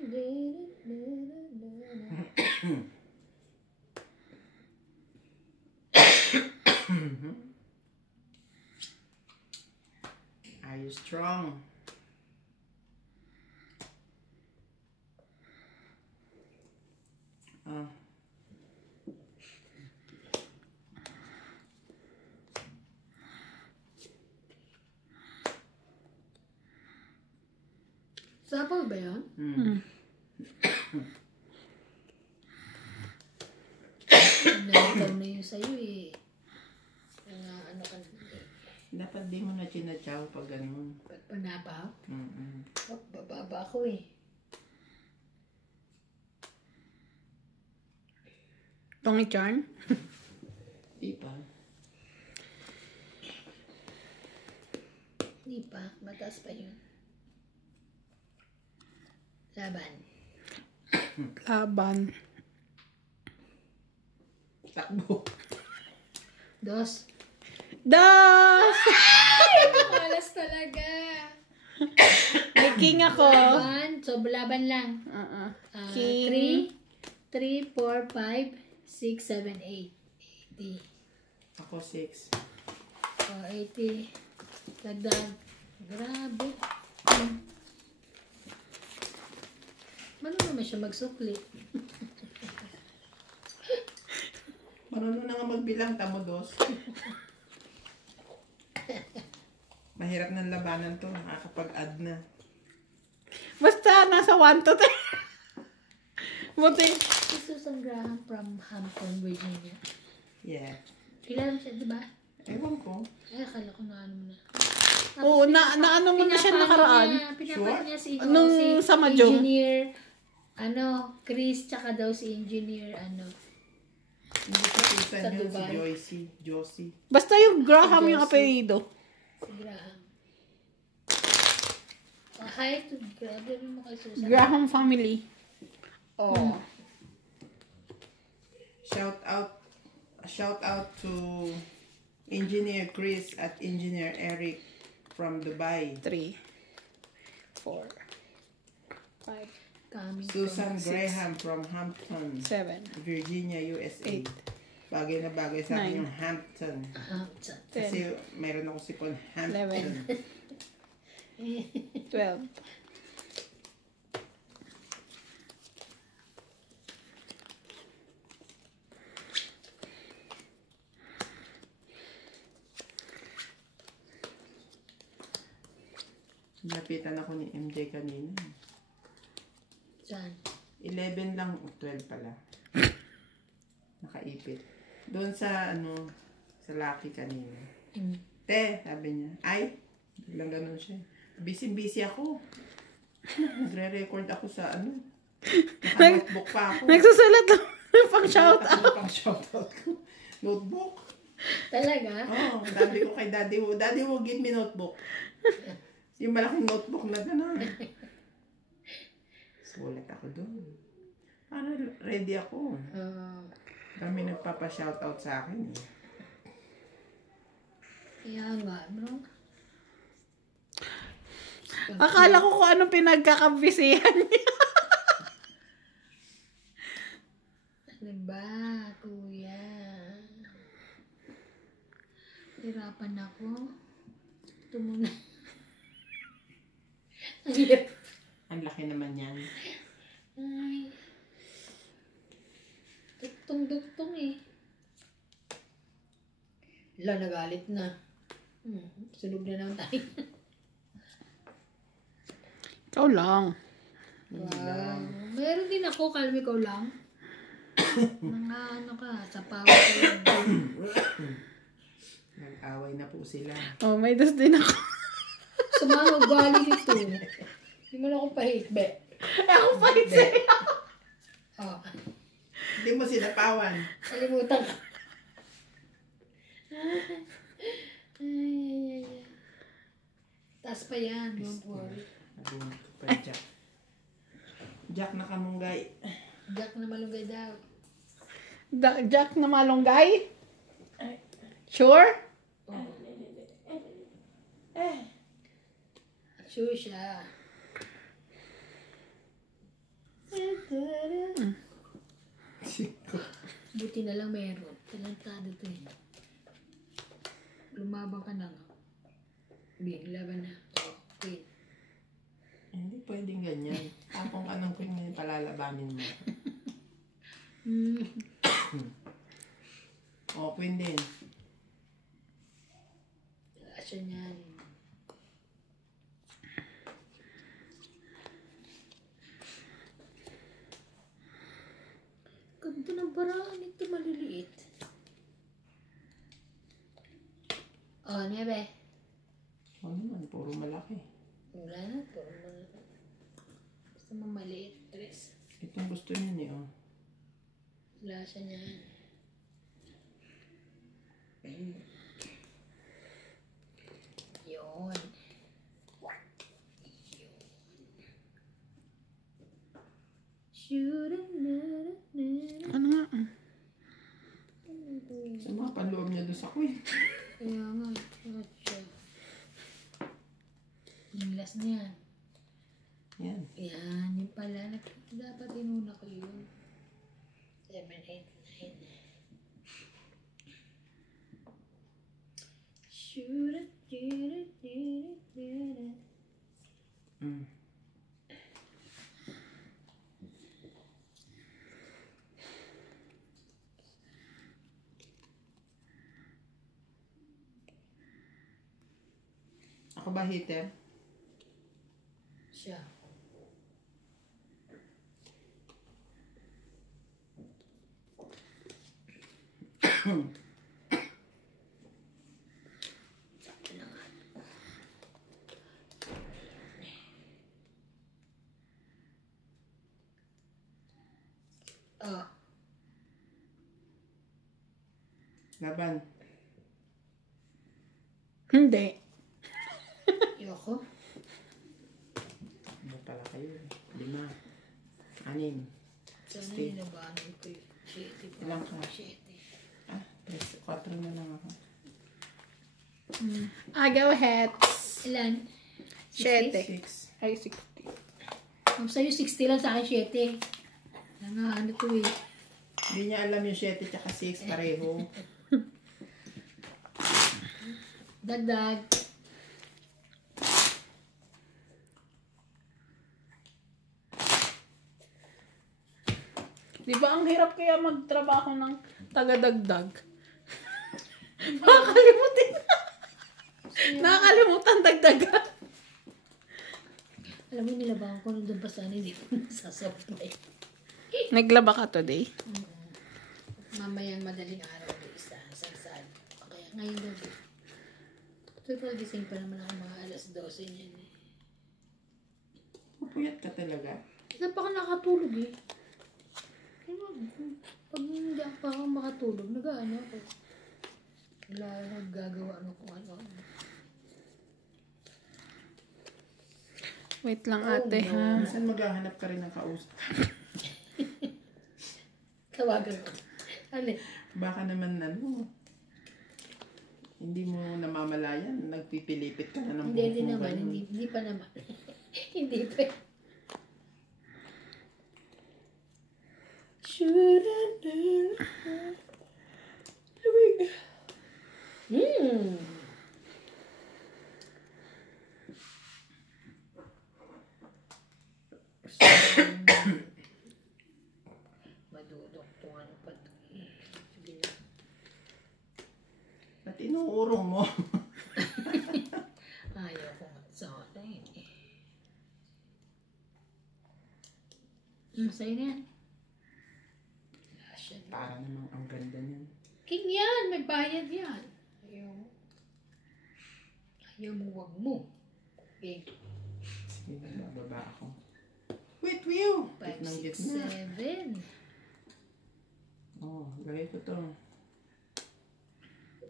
Are you strong? Oh. Sapaw ba yun? Nalitaw na yun sa'yo eh. Ano ka na eh. Dapat di mo na chinachaw pag ganun. Ba't panabaw? Mm-mm. Oh, bababa ako eh. Tommy Charm? Di pa. Hindi pa. Mataas pa yun. Laban. Laban. Takbo. Dos. Das! Malas talaga. May king ako. Laban. So, laban lang. King. 3, 4, 5, 6, 7, 8. 80. Ako 6. Oh, 80. Dagdag. Grabe. Mano naman siya magsukli? Marunong na nga magbilang, tamo 2. Mahirap ng labanan to, nakakapag-add na. Basta nasa 1 to 10. Buti. Si Susan Graham from Hampton, Virginia. Yeah. Kilala siya, di ba? Ewan ko. Ay, akala ko na ano mo na. Oo, naano mo na siya nakaraan. Pinapaano niya si, Nung si sa Mahjong. engineer, Chris, tsaka daw si engineer, Hindi ko Susan Sa yun, si Dubai. Joycey. Basta yung Graham yung Josie. apelido. si Graham. Oh, hi to grabe mo kay Susan. Graham family. Oh. Shout out to Engineer Chris at Engineer Eric from Dubai. 3, 4, 5, Coming Susan Graham from Hampton, 7, Virginia, USA. 8, Bagay na bagay sa akin 9. yung Hampton. from Hampton. 10, Kasi meron ako sipon Hampton. 12. Napitan ako ni MJ kanina. Saan? 11 lang, 12 pala. Nakaipit. Doon sa sa Lucky kanina. Te, sabi niya. Ay, biglang ganun siya. Busy ako. Nagre-record ako sa naka-notebook pa ako. Nagsusulat lang pang shout out. Pang shoutout ko. Notebook? Talaga? Oo, sabi ko kay Daddy Wo, Daddy Wo, give me notebook. Yung malaking notebook na gano'n. Sulat ako doon. Para ready ako. Kami nagpapa-shoutout sa akin. Kaya nga, bro. Akala ko kung anong pinagkakabisihan niya. Ano ba, kuya? Hirapan ako. Ito muna. Ang hirap. Ang laki naman yan. Ay. Duktong-duktong eh. Wala, nagalit na. Sunog na naman tayo. Ikaw lang. Wow. Meron din ako, kalmi ko lang. Mga sa power ko lang. Nag-away na po sila. Oh, may dos din ako. Sumama ugali nito. Hindi mo na ako pahitbe. Ako pa sa'yo. Oh, Hindi mo sinapawan. kalimutan ko. Ay. Taas pa yan, don't worry. Nabunod ko pa Jack. Jack na kamunggay. Jack na malunggay daw. Jack na malunggay? Sure? Sure siya. Buti na lang meron. Talentado to eh. Lumabang ka na nga. Bigla ba na? Okay. Hindi pwedeng ganyan. Tapong ka ng queen ngayon, palalabanin mo. O, queen din. Asya niyan. Ganda ng baraan ito, maliliit. Oh, nebe. O naman, puro malaki. Wala na, puro maliliit. Basta mo maliit, dress. Itong gusto niyo niyo. Wala siya niyan. Yun. Ano nga? Sa mga panloob niya doon sa queen. Kaya nga, gotcha. Yung last na yan. Yan. Yan, yung pala. Dapat inuna ko yun. 7, 8, 9. Shoot it, Mm. Ako ba heater? siya. Oh, Laban. Hindi. yoko. Ano pala kayo? 5. 6. Sana 60. nilabanan ko yung 7 pa. Ilang ka? 7. Ah, 4 na lang ako. Go ahead. Ilan? 7. 6. Ay, 60. Kung sa'yo 60 lang, sa akin 7. Ano to eh. Hindi niya alam yung 7 tsaka 6 pareho. Dagdag. Di ba ang hirap kaya magtrabaho ng taga-dagdag? Nakakalimutin. Nakakalimutan dagdagan. Alam mo, nilabahan ko nung doon pa sana, hindi ko nasasabay. Naglaba ka today? Mamayang madaling araw na isang saan. Kaya ngayon daw. Total gising pa naman ako mga alas 12 niyan eh. Pupuyat ka talaga. Napaka nakatulog eh. Pag hindi pa ako makatulog, nag-ano ako. Wala naggagawa ano kung ano. Wait lang ate ha. Minsan maghahanap ka rin ng kausap. Tawagan ko. Ano eh? Baka naman hindi mo namamalayan, nagpipilipit ka na ng buhok Hindi mo. naman, ganun. hindi pa naman. Hindi pa. Madudoktungan pa ito eh. Sige na. Ba't inuurong mo? Ayaw ko nga sa akin eh. Sa'yo na yan. Asya na. Para namang ang ganda niyan. King yan! May bayad yan. Ayaw mo. Ayaw mo, wag mo. Okay. Sige na, bababa ako. Wait, Will! 5, Ng 6, gitna. 7. Oh, ganito to.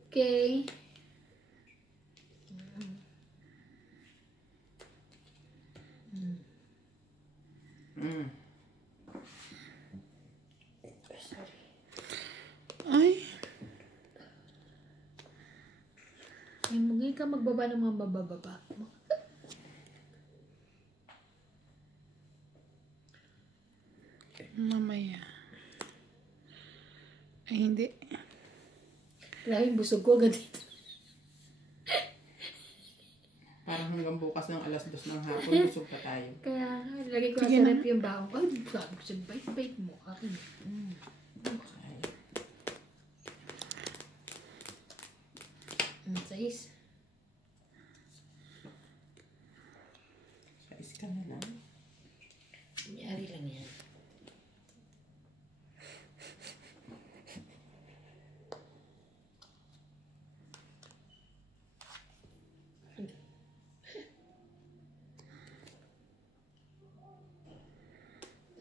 Okay. Mm. Sorry. Ay. Ngayon ka magbaba ng mga bababa. Mamaya. Ay hindi. Grabe, busog ko agad dito. Parang hanggang bukas ng alas 2 ng hapon, busog pa tayo. Kaya lagay ko Sige sa na. rep yung baon ko. Ay, sabi ko siya, bait-bait mo. Akin. Ay, Sais. sais ka na lang. Nangyari lang yan.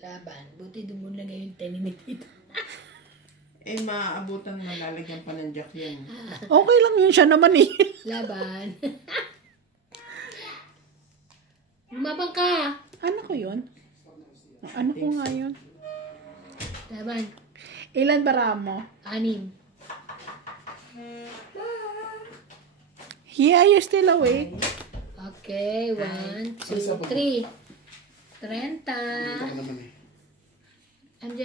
Laban. Buti doon mo lagay yung tenement dito. Eh, maaabutan na lalagyan pa ng jack yan. Okay lang yun, siya naman eh. Laban. Lumabang ka. Ano ko yun? Ano ko nga yun? Laban. Ilan ba ramo? 6. Yeah, you're still awake. Okay, 1, 2, 3. 30. MJ.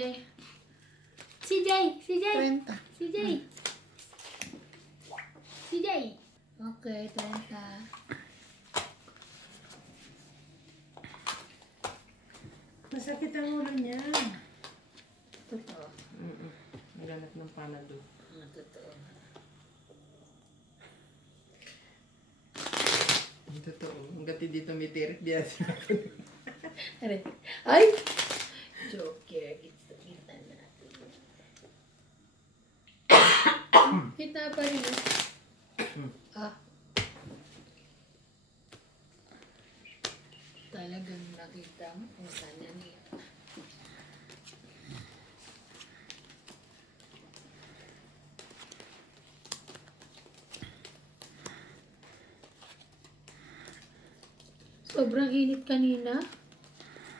CJ. 30. CJ. Okay, 30. Masakit ang ulo niya. Totoo. Naganap ng panado. Totoo. Ang totoo. Hanggat hindi tumitirip diyan. Aray. Ay! Joker. Kita natin. Kita pa rin. Ah. Talagang nakita mo kung saan yan eh. Sobrang init kanina.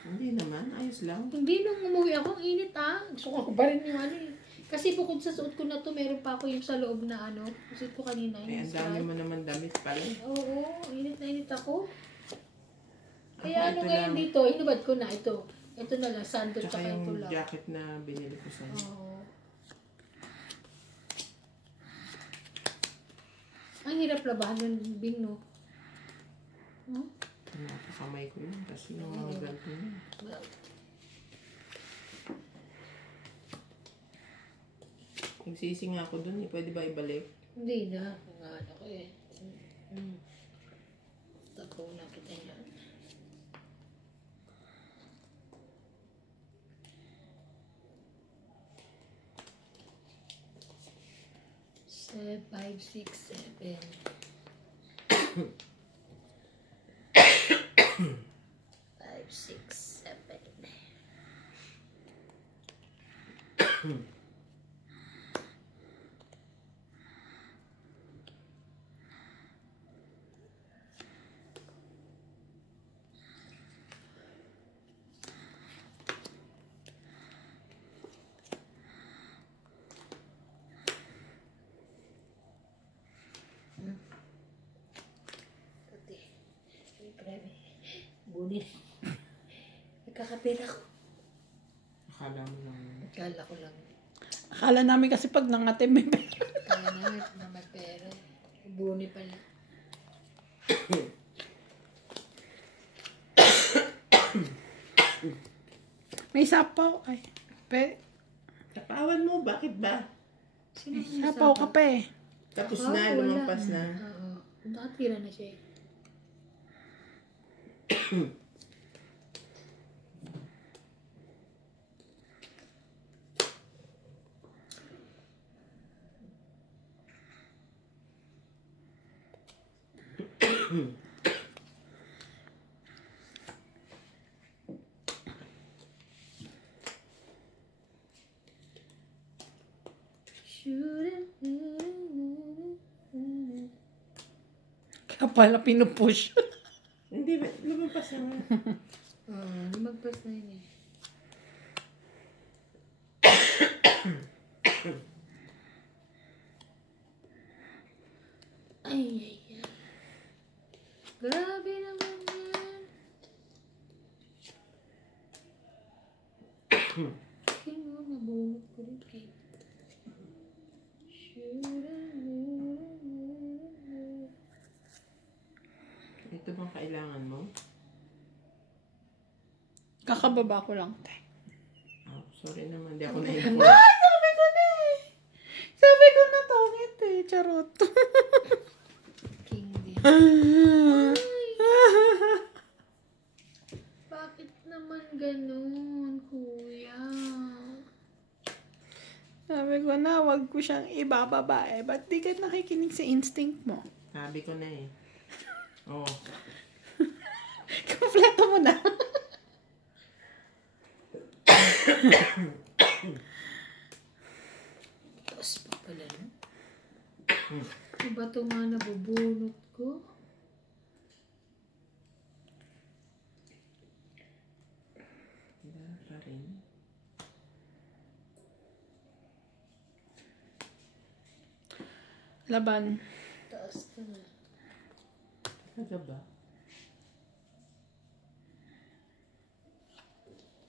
Hindi naman. Ayos lang. Hindi nung umuwi ako, ang init ah. Gusto ko pa rin yung ano eh. Kasi bukod sa suot ko na to, meron pa ako yung sa loob na ano. Suot ko kanina. Eh, ang dami mo naman damit pala. Oo, init na init ako. Ako, Kaya ano ito ngayon lang. dito, inubad ko na ito. Ito na lang, sando Tsaka tsaka ito yung lang. jacket na binili ko sa'yo. Oo. Ang hirap labahan yung bing, no? Hmm? Nakakamay ko yun. Kasi yung mga ganito yun. Well, Nagsisi nga ako dun eh. Pwede ba ibalik? hindi na. Ang ano ko eh. Tapaw na kita yan. Five, six, 7. 5, 6, 7. Pati. Grabe. Bunin. Nagkakapira ko. Akala mo lang. Akala ko lang. Akala namin kasi pag nangatim may pera. Kaya na may pera. Buni pala. May sapaw. Ay, Tapawan mo. Bakit ba? Sino ang sapaw ka pa eh. Tapos Ah, na. wala. Lumampas na. Oo. Nakatira na siya eh. Kaya pala pinupush. Hindi ba? Lumampas na nga. Oo, lumagpas na yun eh. Ay, ay, ay. Grabe naman yan. King mo, nabunot ko rin kay. Ito bang kailangan mo? Kakababa ko lang. Oh, sorry naman. Di ako na-inform. Ay, sabi ko na eh. Sabi ko na tongit eh. Charot. King din. Bakit naman ganun, kuya? Sabi ko na, wag ko siyang ibababa eh. Ba't di ka nakikinig sa instinct mo? Sabi ko na eh. Oh. Kompleto mo na. Iba ito nga nabubunot ko. Wala pa rin. Laban. Taas ka na. Talaga ba?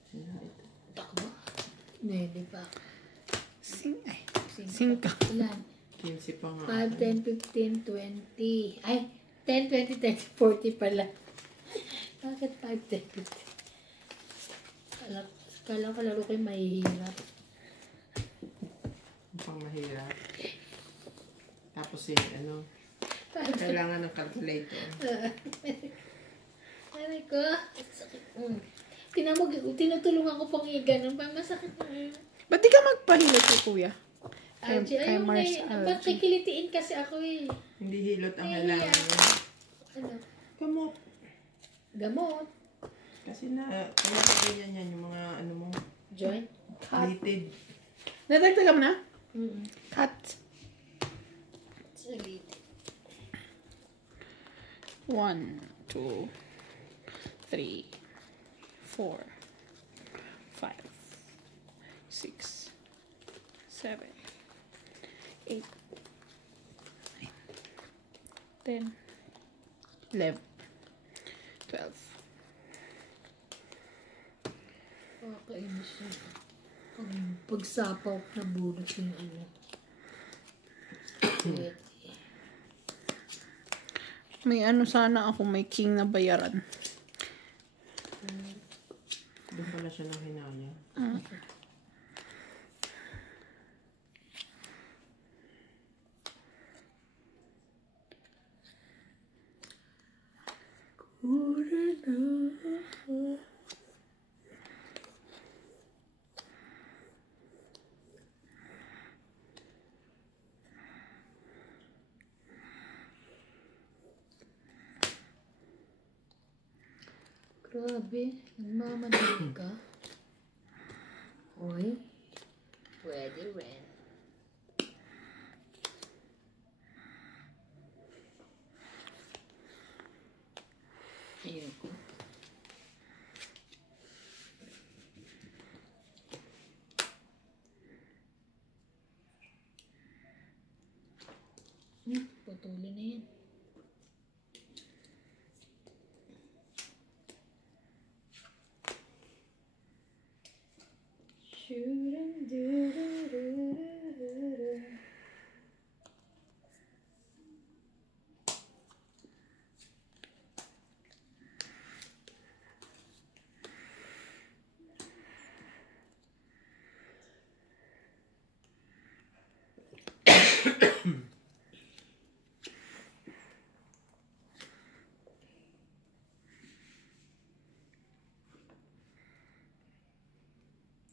Sino ito? Takbo. Hindi pa. Ay, Singka. Ilan? 15 pa nga. 5, 10, 15, 20. Ay, 10, 20, 30, 40 pala. Bakit 5, 10, 50? Kala ko lalo kayo mahihirap. Pang mahirap. Tapos ano, kailangan ng calculator. Aray ko. Sakit. Tinutulungan ko pang ganun. Pang masakit na. Ba't di ka magpahilot kay kuya? Archie, Kay ayun na Mars eh. Ba't Archie. kikilitiin kasi ako eh. Hindi hilot ang Ay, kailangan niya. Ano? Kamot. Gamot. Kasi kaya ganyan yan yung mga ano mo, Joint. litid. Nadagdagan mo na? Cut. Salit. 1, 2, 3, 4, 5, 6, 7, 8, 9, 10, 11, 12. Pakainis siya. Pagsapaw na bunot yung ano. Wait. May ano sana ako, may king na bayaran. Doon pala siya nang hinaya. Grabe. Nagmamadali ka. Uy. Pwede rin. Ayoko. Putulin na yan.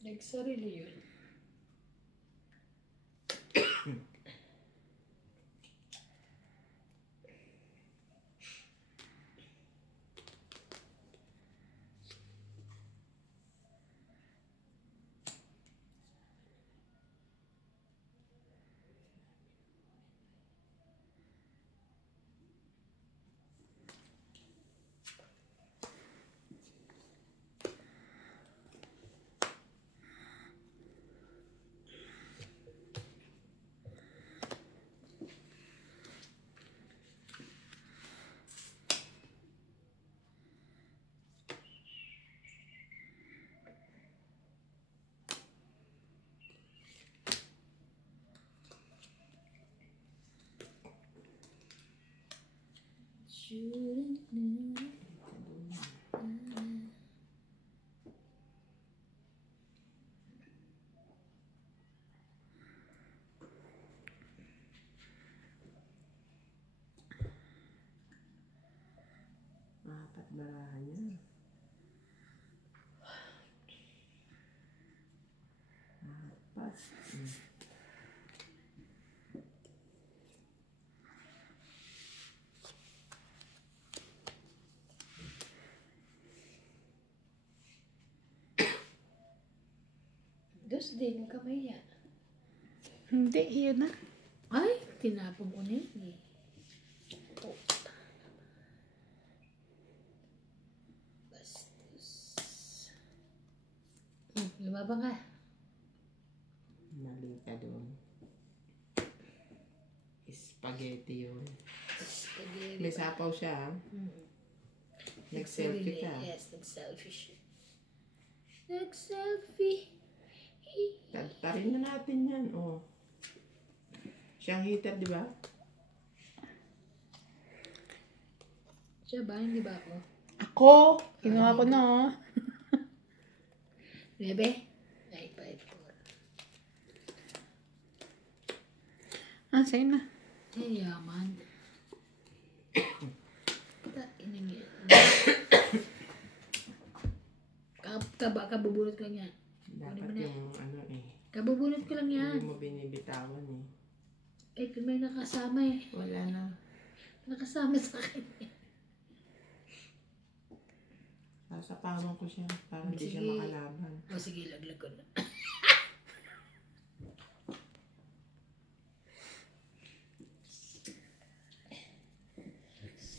Nagsarili yun. Apat barahan niya. Apat. Dos din yung kamay yan. Hindi, yun na. Ay, tinapon ko na yun eh. Oh. Bastos. Lumabang ka. Mali ka doon. Spaghetti yun. Spaghetti. May sapaw siya, ha? Nag-selfie ka. Yes, nag-selfie siya. Nag-selfie. Tagtarin na natin yan, oh. Siyang heater, di ba? Siya ba? Hindi ba ako? Ako! Kinuha ko na, oh. Bebe? Ay, 5-4. Sa'yo na. Ay, yaman. Inang yan. Kabubunot ko lang yan. Dapat yung ano eh. Kabubunot ko lang yan. Hindi mo binibitawan eh. Eh, may nakasama eh. Wala na. Nakasama sa akin eh. Sasapawan ko siya para hindi siya Sige. makalaban. O sige, laglag ko na.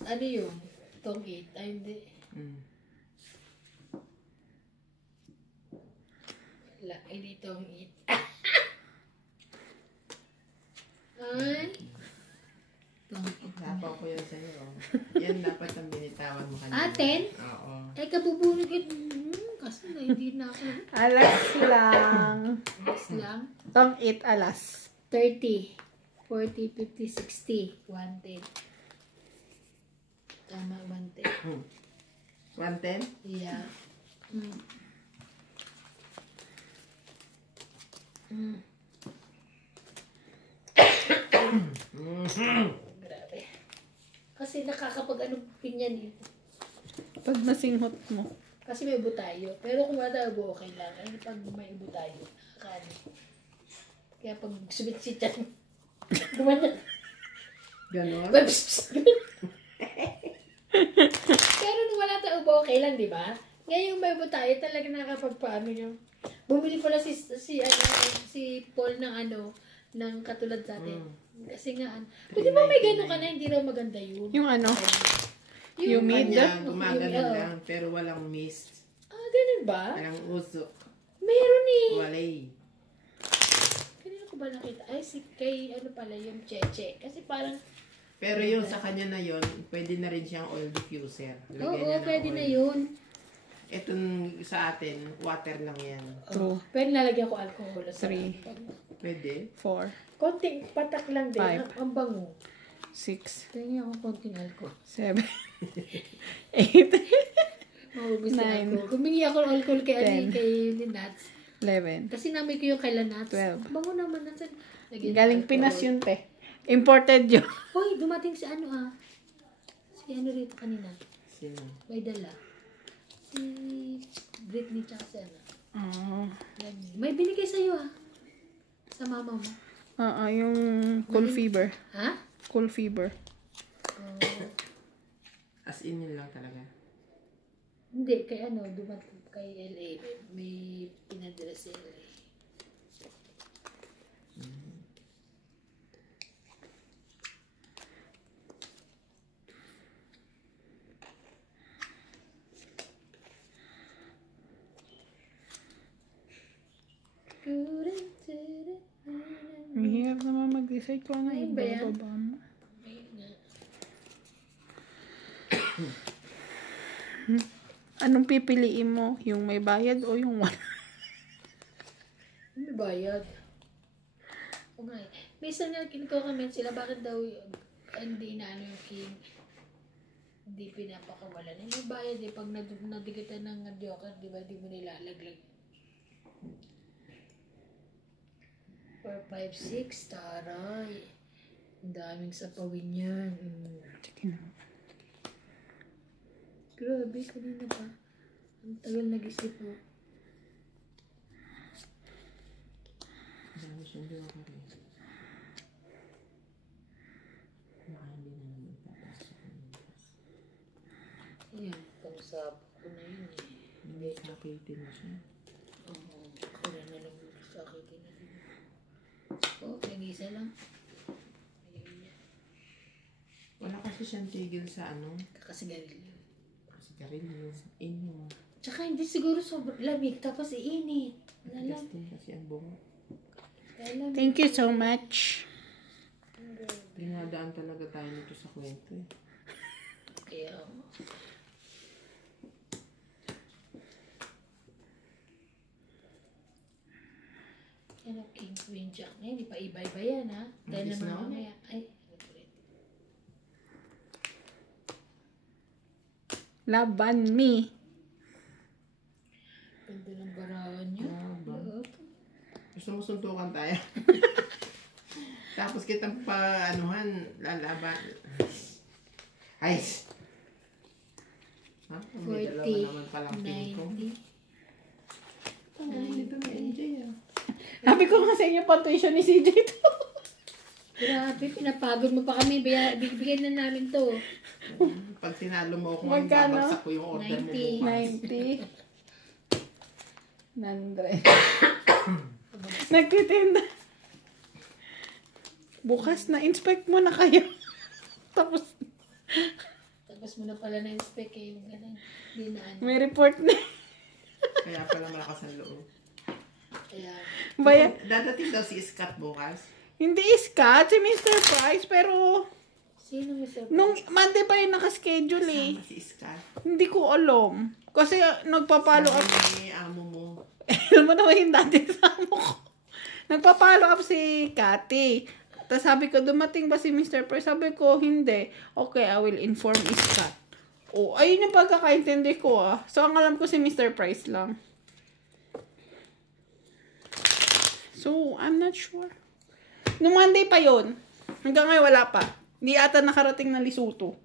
Ano yun? Tong 8? Ay, hindi. Mm. Wala, hindi tong 8. Ay. Tong 8. Sapaw ko yan sa'yo. Oh. Yan dapat ang binitawan mo kanina. 10? Oo. Ay, kabubunod ko. Kasi na, hindi na ako. Alas lang. Mas lang. Tong 8 alas. 30, 40, 50, 60, 110. Tama, 110. 110? Yeah. Mm. Grabe. Kasi nakakapag-ano pinyan eh. Pag nasinghot mo. Kasi may butayo. Pero kung wala tayo, okay lang. Ano pag may butayo? Nakakano. Kaya pag sumit-sitan, gumanyan. Ganon? Pero nung wala tayo, okay lang, di ba? Ngayon yung may butayo, talaga nakakapagpaano yung... Bumili pala si Paul ng ng katulad sa atin. Kasi nga, pwede ba may gano'n ka na, hindi raw maganda yun. Yung ano? Humid? Kanya, gumagano Humid, oo. lang, pero walang mist. Ah, ganun ba? Walang usok. Meron eh. Walay. Kanina ko ba nakita? Ay, kay pala yung Cheche. Kasi parang, Pero yung sa kanya na yon, pwede na rin siyang oil diffuser. Lagyan oo, niya ng pwede oil. na yun. Itong sa atin, water lang yan. True. Pero nalagyan ko alcohol. 3, Pwede. 4, Konting patak lang din. Five. Ang bango. 6, Tingnan ako konting alcohol. 7, 8, Maubos na Nine. alcohol. Kumingi ako ng alcohol kay Ten. kay Linats. 11. Kasi namin ko yung kay Lanats. 12. Bango naman natin. Lagyan ng Galing alcohol. Pinas yun, te. Imported yun. Hoy, dumating si Si rito kanina. Sino? May dala. Si Britney tsaka si Oo. May binigay sa'yo sa mama mo. Yung cool fever. Ha? Cool fever. Oh, As in yun lang talaga. hindi, kay dumating kay LA. May pinadala si LA. Ang hirap naman mag-decide kung ano Ayun yung ba yan? bababa mo. Ayun nga. Anong pipiliin mo? Yung may bayad o yung wala? May bayad. O nga eh. Minsan nga kiniko-comment sila, bakit daw hindi na yung king hindi pinapakawalan. May bayad eh. Pag nadikitan ng joker, di ba, di mo nilalaglag. 4, 5, 6, taray. Ang daming sapawin yan. Sige na. Grabe, kanina pa. Ang tagal nag-isip mo. Dami siyang gawa ka rin. Baka hindi na naman papasok ng bukas. Ayan, pangsap ko na yun eh. Hindi sakitin mo siya. Oo, wala na lang sa akin na din. Oh, nag-isa lang. Ayun. siyang tigil sa ano, Kakasigarilyo. sigarilyo, inyo. Tsaka hindi siguro sobrang lamig, tapos iinit. Nalam. Testing kasi ang bunga. Alam. Thank you so much. Dinadaan talaga tayo nito sa kwento eh. Kaya, yan ang King Queen Jack na yun. Di pa iba-iba yan, ha? Dahil Mabilis naman na ako. mamaya. Ay, ulit. Laban me. Ganda ng barahan niya. Laban. Oo. Gusto mo suntukan tayo? Tapos kitang pa-anuhan, lalaban. Ay! Ha? May dalawa 40, naman palang ko. 90. Ay, dito na NJ ah. Sabi ko nga sa inyo, pang-tuition ni CJ to. Grabe, pinapagod mo pa kami. Bibigyan na namin to. Pag sinalo mo ako ngayon, Magkano? babagsak ko yung order mo 90. bukas. 90. Nagtitinda. Bukas na, inspect mo na kayo. Tapos, Tapos mo na pala na-inspect eh. Yung ganun. Hindi na ano. may report na. Kaya pala malakas ang loob. Kaya, Baya, Dadating daw si Scott bukas. hindi iskat, si Mr. Price, pero sino may surprise? nung Monday pa yung nakaschedule eh. Sama si Scott. Hindi ko alam. Kasi nagpa-follow up. Sabi ni amo mo. Alam mo naman yung dati sa amo ko. Nagpa-follow up si Cathy. Tapos sabi ko, dumating ba si Mr. Price? Sabi ko, hindi. Okay, I will inform Scott. Oh, ayun yung pagkakaintindi ko ah. So, ang alam ko si Mr. Price lang. So, I'm not sure. Nung Monday pa yon. Hanggang ngayon wala pa. Hindi ata nakarating na Lesotho.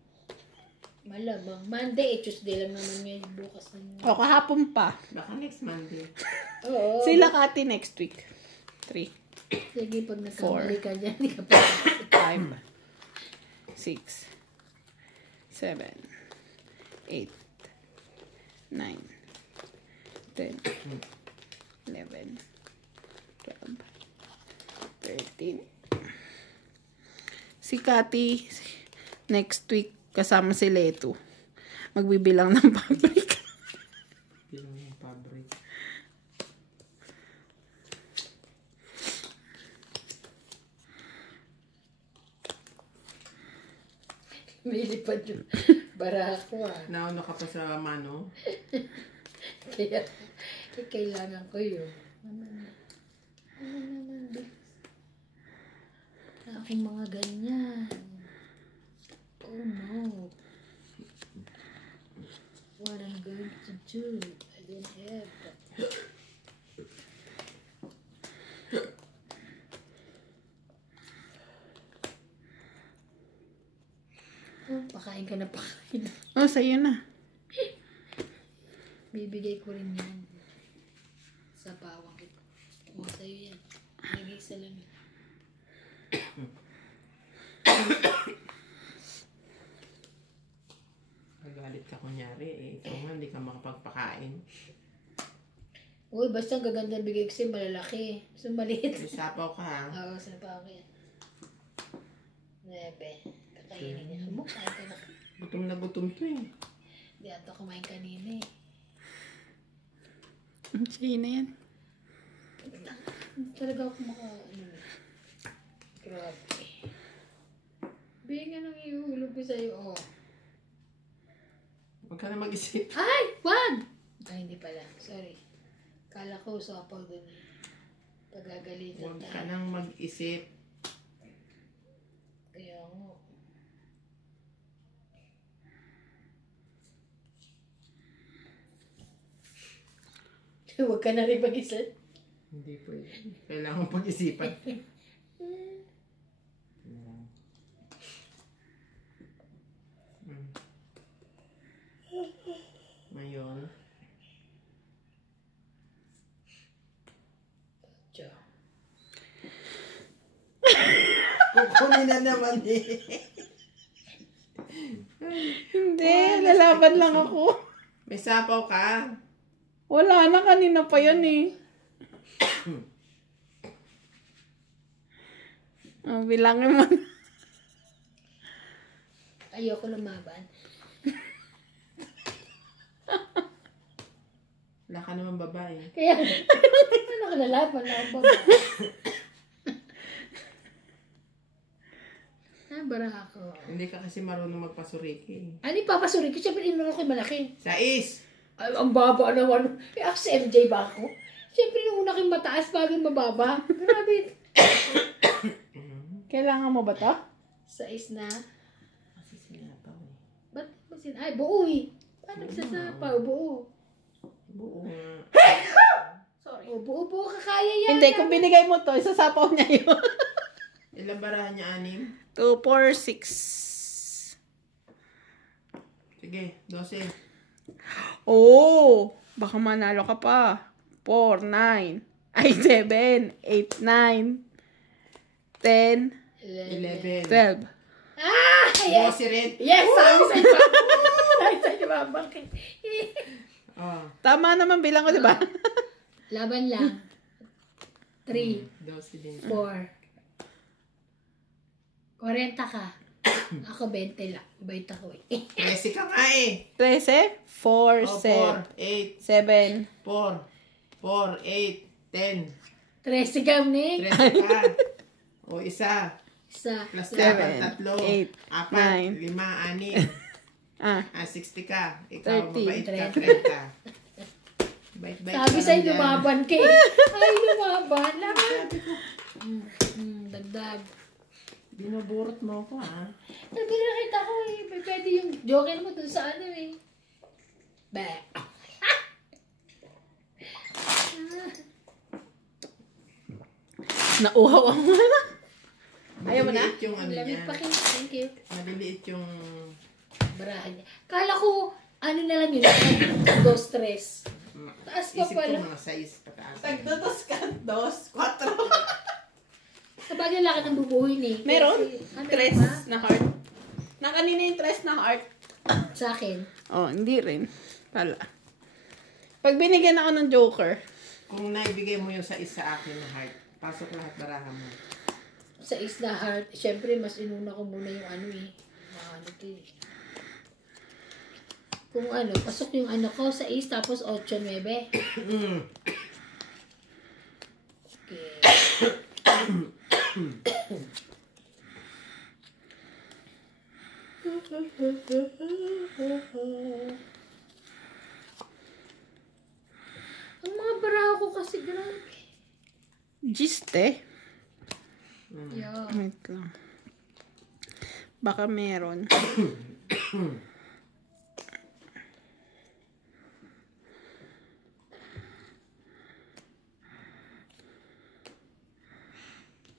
Malamang. Monday, Tuesday lang naman ngayon. Bukas na. O, kahapon pa. Baka next Monday. Oo. Sila Cathy next week. 3, Sige, pag nagkamali ka dyan, hindi ka pa. 5, 6, 7, 8, 9, 10, 11, 12, 13. Si Cathy, next week, kasama si Leto. Magbibilang ng fabric. Bilang yung fabric. Milipad yung barako ah. Nauna ka pa sa mano. Kaya, kailangan ko yun. Ano naman, bilis. Akong mga ganyan. Oh no. What I'm going to do. I don't have that. Oh, pakain ka na pakain. Oh, sa'yo na. Bibigay ko rin yan. Sa bawang ito. O, sa'yo yan. Nag-isa lang yun. Nagalit ka kunyari eh. Ikaw nga hindi ka makapagpakain. Uy, basta ang gaganda bigay kasi malalaki. So, maliit. May sapaw ka ha. Oo, sa bawang yan. Nebe. Kakainin niya. Amo, kain ka na. Gutom na gutom to eh. Hindi ato kumain kanina eh. Sa'yo na yan. Hindi talaga ako ano eh. Grabe. Bigyan nga nang iuhulog ko sa'yo, oh. Huwag ka na mag-isip. Ay! Wag! Ay, hindi pala. Sorry. Kala ko sapaw dun eh. Pagagalitan Huwag ka tayo. nang mag-isip. Kaya nga. Huwag ka na rin mag-isa. Hindi pwede. Kailangan pag-isipan. Ngayon, Diyo. kukunin na naman eh. Hindi, lalaban lang ako. May sapaw ka. Wala na, kanina pa yan eh. Oh, bilangin mo na. Ayoko lumaban. Wala ka naman babae. Kaya, ano ka lalaban na ako ba? Bara ako. Hindi ka kasi marunong magpasuriki. Ano yung papasuri ko? Siyempre, inuro ko yung malaki. Sais! Ay, ang baba naman. Eh, ako si MJ ba ako? Siyempre, nung una kang mataas, bagay mababa. Grabe. Kailangan mo ba to? Sais na. Kasi sinapaw eh. Ba't mo ay, buo eh. Paano nagsasapaw? Buo. Buo nga. Sorry. O, buo ka kaya yan. Hindi, kung binigay mo to, isasapaw niya yun. Ilang barahan niya, 6? 2, 4, 6. Sige, 12. Oh, baka manalo ka pa. 4, 9. Ay, 7, 8, 9, 10, 11. 12. Ah! Yes! 12 rin. Yes! Sabi sa iba. Sabi sa iba. Bakit? Oh, Tama naman bilang ko, di ba? Laban lang. 3, 12 din. 4. 40 ka. Ako 20 lang. Bait ako eh. 13 ka nga eh. 13, 4, Oh, 4, 7. 4, 4, 8, 10. 13 ka, Nick. 13 ka. O, isa. Isa. Plus 7, 7, 3, 8, 4, 9. 5, 6. Ah, 60 ka. Ikaw, 30. mabait ka, 30. Bait-bait Sabi ka sa'yo, lang dyan. lumaban ka eh. Ay, lumaban. Laban. Dagdag. Binuburot mo ko, ha? Sabi nakita ko eh. Pwede yung joker mo dun sa ano eh. Bah. nauhaw ang mga. Ayaw mo na? Maliliit yung ano Lamig niya. pa kayo. Thank you. Maliliit yung... Barahan niya. Kala ko, ano na lang yun. Go stress. Taas pa Isip pala. ko mga size pataas. Tagdodos ka, 2, 4. Sabagay laki ng bubuhin eh. Meron? Kasi, ano Tres ba? na heart. Nakanina yung tres na heart. Sa akin. Oh, hindi rin. Pala. Pag binigyan ako ng joker, Kung naibigay mo yung size sa akin na heart, pasok lahat barahan mo. Sa isla heart, syempre mas inuna ko muna yung ano eh. Mga ano to eh. Kung ano, pasok yung ano ko sa is tapos 8, 9. Okay. Ang mga baraho ko kasi grabe. giste. Yeah. Wait lang. Baka meron.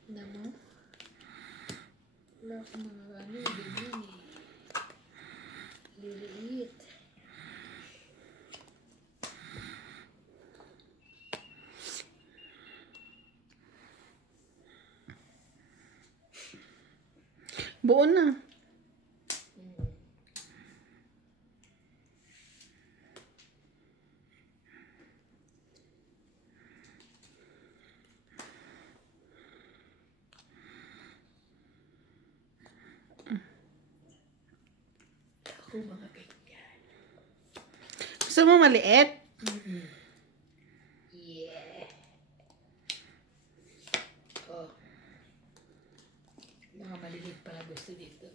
Alam mo? Wala akong mga ano, ganyan eh. Liliit. Buo na. Ako mga ganyan. Gusto mo maliit? Yeah. Oh. Mga maliliit pala gusto dito.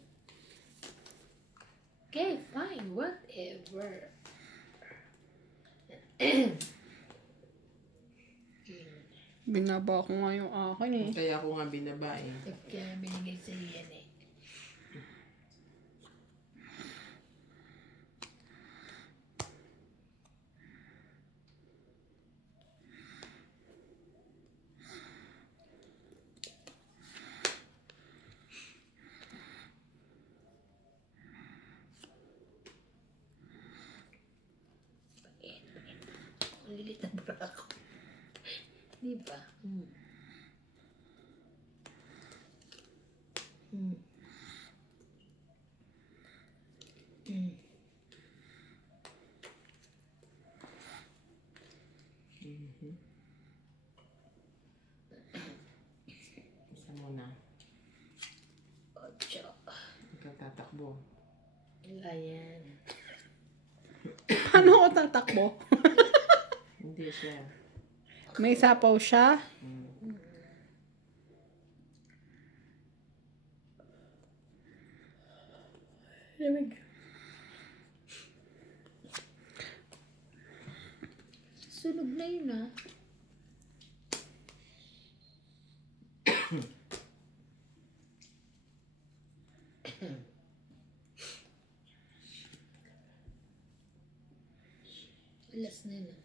Okay, fine. Whatever. Binaba ko nga yung akin eh. Kaya ako nga binaba eh. Kaya binigay sa yan eh. Ang lilit ng bra ko. Diba? Hmm. Hmm. Hmm. Isa muna. 8. Ikaw tatakbo. Ayan. Paano ako tatakbo? Hindi siya. May sapaw siya. Lamig. Sunog na yun ah. Alas na yun ah.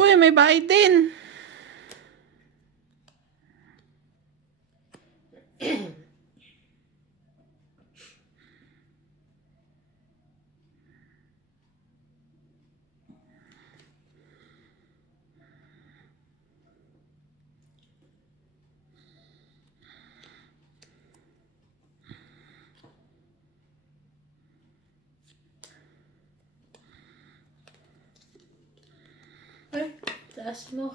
Uy, may bayad din. Ay, taas mo.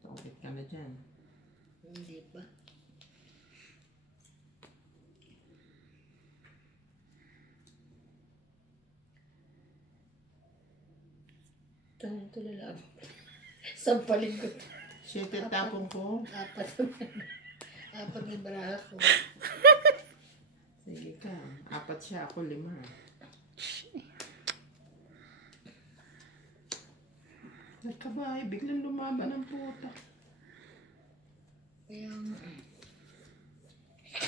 Tawid ka na dyan. Hindi pa. Ito lang. Sampalin ko. Shit, yung tapong ko. Apat na baraha ko. Sige ka. 4 siya, ako 5. Nagkabay, biglang lumaban ang puta. Kaya nga.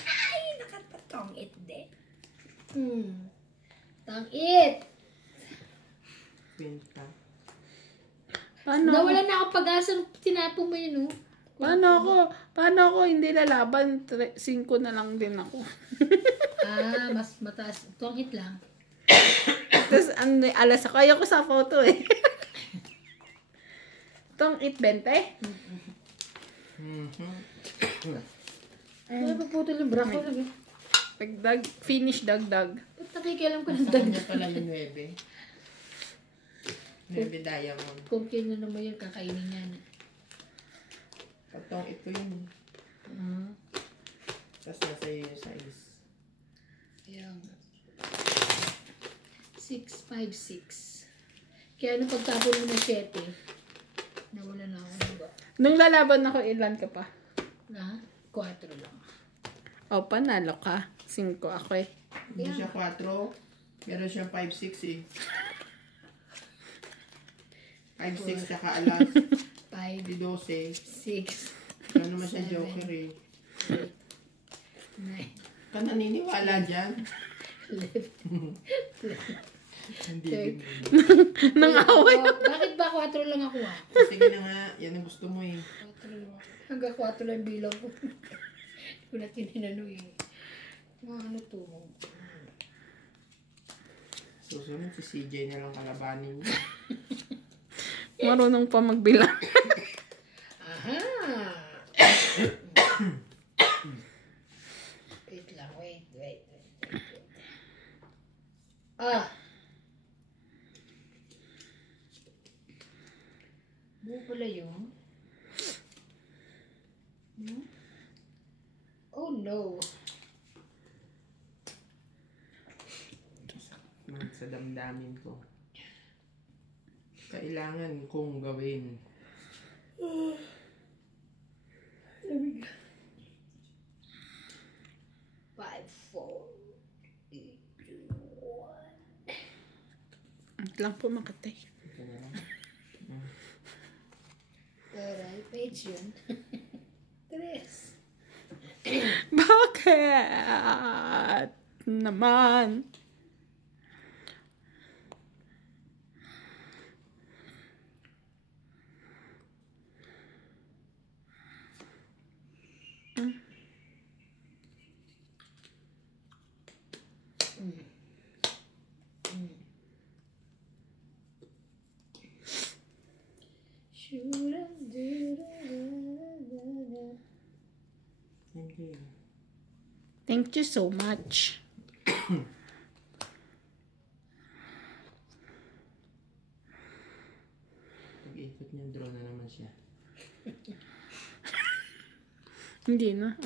Ay, nakapatong-it din. Tang-it! Pinta. Paano? Nawala na ako pag-asa nung tinapong mo yun, oh. Paano ako hindi lalaban? 5 na lang din ako. Mas mataas. Tong-it lang. Tapos, alas ako. Ayoko sa photo eh. Tong 8.20? Ay, paputol yung bra ko. Dagdag. Finish dagdag. Ba't nakikialam ko ng Sa kanya dagdag? pala yung 9. 9 diamond. Kung kino naman yun, kakainin niya na. Patong ito yun. Tapos nasa iyo yung size. Ayan. 656. Kaya nung pagtapon mo ng 7, nawala na ako ng ba? Nung lalaban ako, ilan ka pa? Na? 4 lang. O, panalo ka. 5 ako eh. Hindi siya 4. Meron siyang 5-6 eh. 5-6 tsaka alas. 5, Di 12. 6, Ano naman siya joker eh. 9, Ka naniniwala dyan? 11. Hindi din. Nang away. Bakit ba 4 lang ako ah? Sige na nga, yan ang gusto mo eh. 4 lang ako. Hanggang 4 lang bilang ko. Hindi ko na tinanano eh. Mga ano to? Susunod si CJ na lang kalabanin niya. Marunong pa magbilang. Aha! Wait lang, wait. Buo pala yun? Oh no! Sa damdamin ko. Kailangan kong gawin. 5, 4, 8, 2, 1. Ang lang po makatay. Ito na lang. Alright, page yun. 3. Bakit? Naman. Hindi. Thank you so much. Nag-draw na naman siya. Hindi na.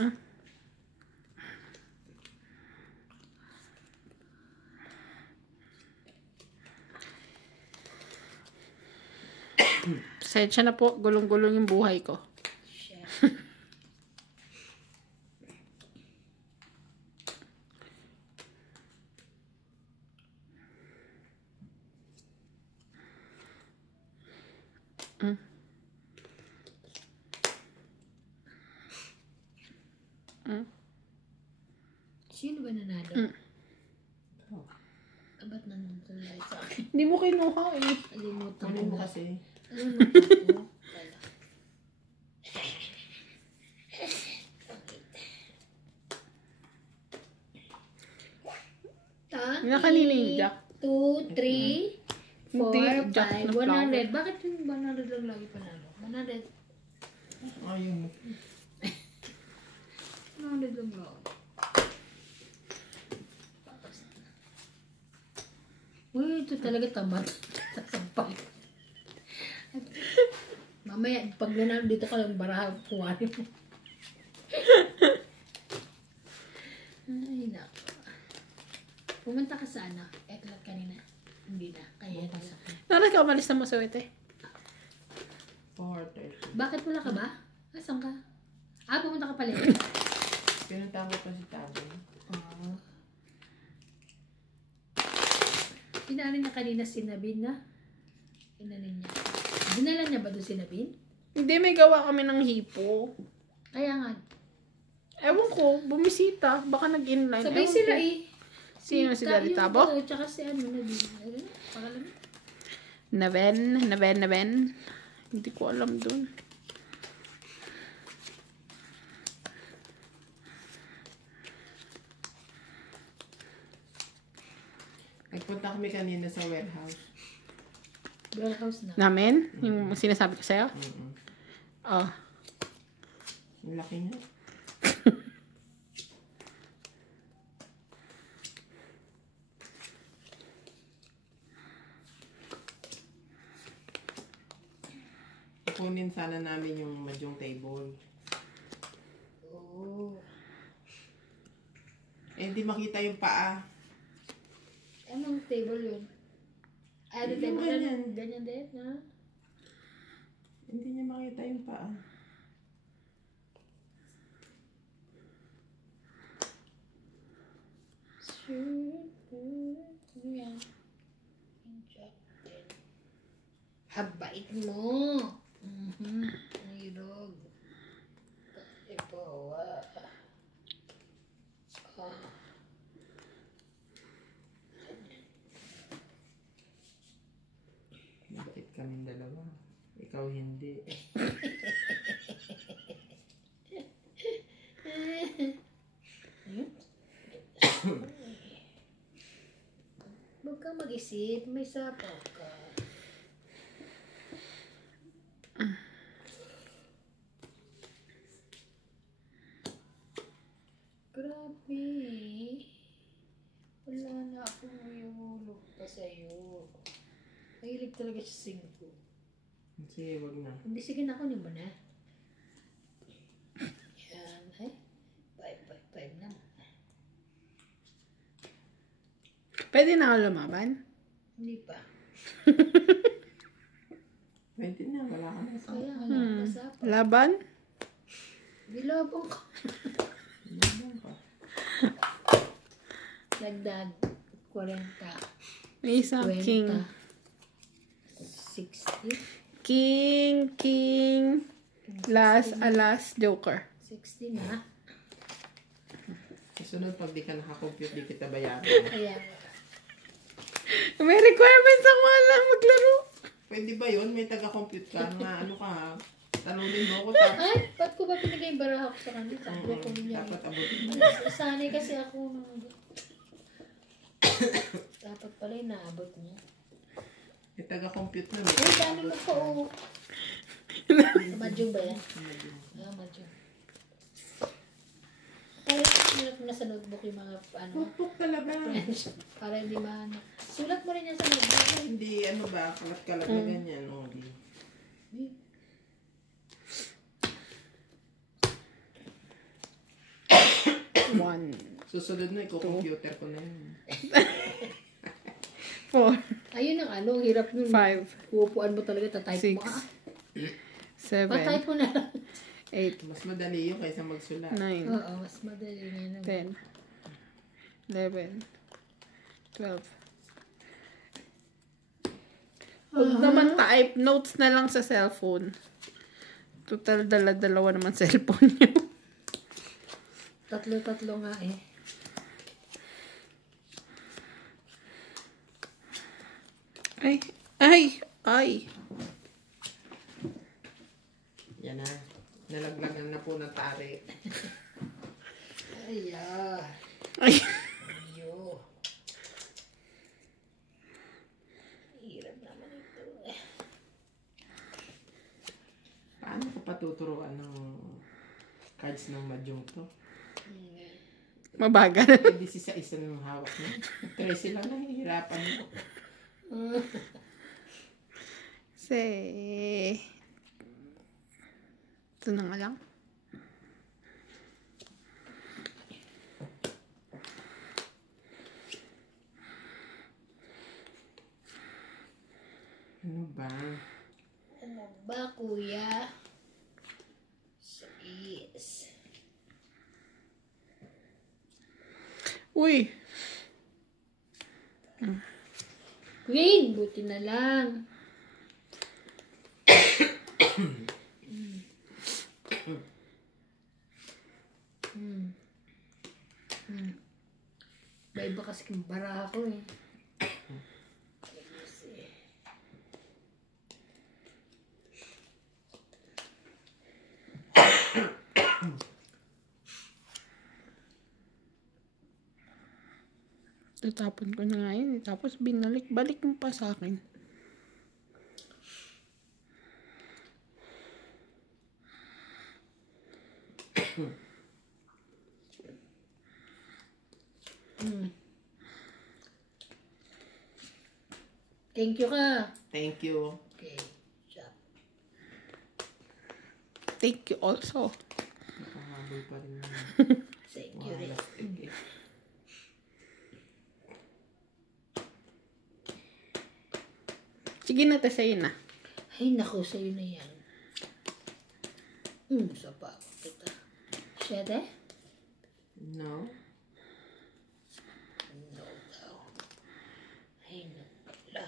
Pasensya na po, gulong-gulong yung buhay ko. Shit. Sino ba nanalo? Ba't nandun sa light sa akin? Hindi mo kinuha eh. Alimutan Ano ko mo na. kasi? Alimutan ko. Wala. Tang, Yung kanina yung jack. 2, 3, 4, Hindi, jack 5, na flower. 100. Bakit yung 100 lang lagi panalo? 100. Ayaw mo. 100 lang lagi. Uy, ito talaga tamad. Sasampal. Mamaya, pag nanalo dito ka lang, baraha, kuwarin mo. Ay, naku. Pumunta ka sa ano? Eklat kanina. Hindi na. Kaya ito sa akin. Naras ka umalis na masawit eh. 4:30. Bakit wala ka ba? Asan ka? Ah, pumunta ka pala. Pinunta ko pa si Tabo. Oh. Inaano niya kanina si Nabin na? Inaano niya? Dinala niya ba doon si Nabin? Hindi, may gawa kami ng hipo. Kaya nga. Ewan ko, bumisita. Baka nag-inline. Sabay Ewan sila ko. eh. Sino si Daddy Tabo? Oo, tsaka si ano, Nabin. Ano? Pangalan mo? Naben. Hindi ko alam dun. Nagpunta kami kanina sa warehouse. Warehouse na. Namin? Yung sinasabi ko sa'yo? Oh. Ang laki niya. Kunin sana namin yung mahjong table. Oo. Eh, hindi makita yung paa. Anong table yun? Ah, ano Yung table? ganyan. Ganyan din, ha? Hindi niya makita yung paa. Ano yan? Habait mo. Nilog. Ipo. Bakit kaming dalawa? Ikaw hindi. Huwag kang mag-isip. May sapaw ka. Grabe. Wala na akong mayulog pa sa'yo. Mahilig talaga siya 5. Sige, wag na. Hindi, sige na, kunin mo na. Yan. Ay, 5 na. Pwede na ako lumaban? Hindi pa. Pwede na, wala ka na sa Kaya nga lang kasapa. Laban? Bilabong ko. Ano ka? Nagdag 40. May isang 20. king. 60. King. Alas, joker. 60 na. Kasunod, pag di ka nakakompute, di kita bayaran. Kaya May requirements ako lang maglaro. Pwede ba yun? May taga-compute ka na ano ka ha? Tanunin mo ako tapos. ay, ba't ko ba pinigay yung baraha ko sa kanila? Sabi ko niya. Dapat abutin mo. Sanay kasi ako nung... Dapat pala yung naabot niya. May taga-compute na. Ay, paano mo po? Madyo ba yan? Ah, madyo. Kaya sulat mo na sa notebook yung mga ano, Pukpuk talaga. French. Para hindi maano. Sulat mo rin yan sa notebook. Hindi ano ba, kalat-kalat na ganyan. O, di. One, Susunod na, computer ko na yun. 4, Ayun ang hirap nun. 5, Uupuan mo talaga, tatype mo. 7, Patype mo na lang. 8, Mas madali yun kaysa magsulat. 9, Oo, mas madali nga naman. 10, 11, 12. Huwag naman type. Notes na lang sa cellphone. Total, dala-dalawa naman cellphone nyo. Tatlo nga eh. Ay. Yan na. Nalaglagan na po ng tari. Ay, Ay. Yo. Hirap naman ito. Paano ko patuturuan ng cards ng madyong to? Mabagal. Hindi sa isa ng hawak niya. 13 lang nahihirapan mo. Ito na nga lang. Ano ba? Ano ba, kuya? 6. Uy. Queen, buti na lang. Iba kasi yung baraha ko eh. Tatapon ko na nga yun. Tapos binalik-balik mo pa sa akin. Thank you ka. Thank you. Okay. Stop. Thank you also. Nakahabol pa rin naman. Thank you rin. Plastic eh. Sige na, sa'yo na. Ay, naku, sa'yo na yan. Sa pa. Kita. Siyete? No? No daw. Ay, nakala.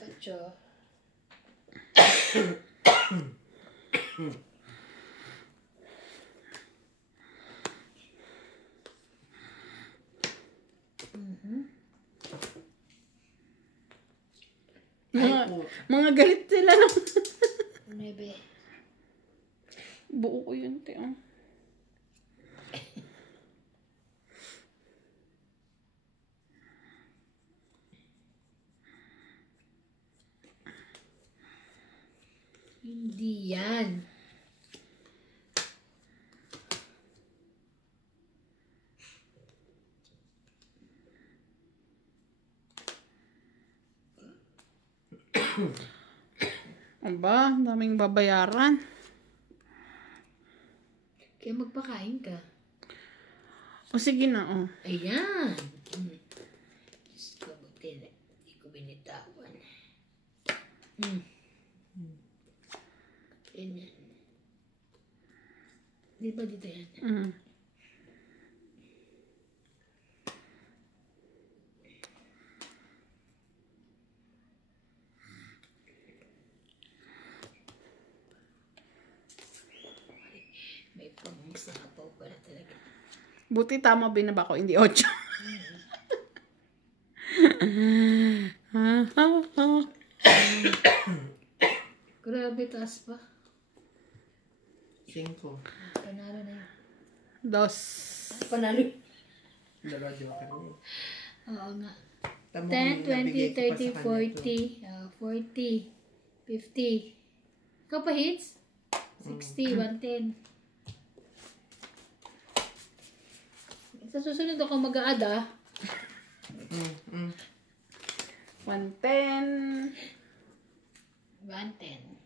Ocho. Mga galit sila no. 9. Buo ko yun, te. Oh. Hindi yan. Aba, daming babayaran. Kaya magpakain ka. O sige na, oh. Ayan. Diyos ko, buti na. Hindi ko binitawan. Ganyan. Di ba dito yan? May pangsapaw pala talaga. Buti tama binaba ko, hindi 8. Grabe, taas pa. 5. Panalo na yun. 2. Panalo. Dala joker niya. Oo nga. Tamo 10, yung nabigay 20, ko pa 30, sa kanya to. 40, 50. Ikaw pa hits? 60, 110. Sa susunod ako mag-a-add 110. 110.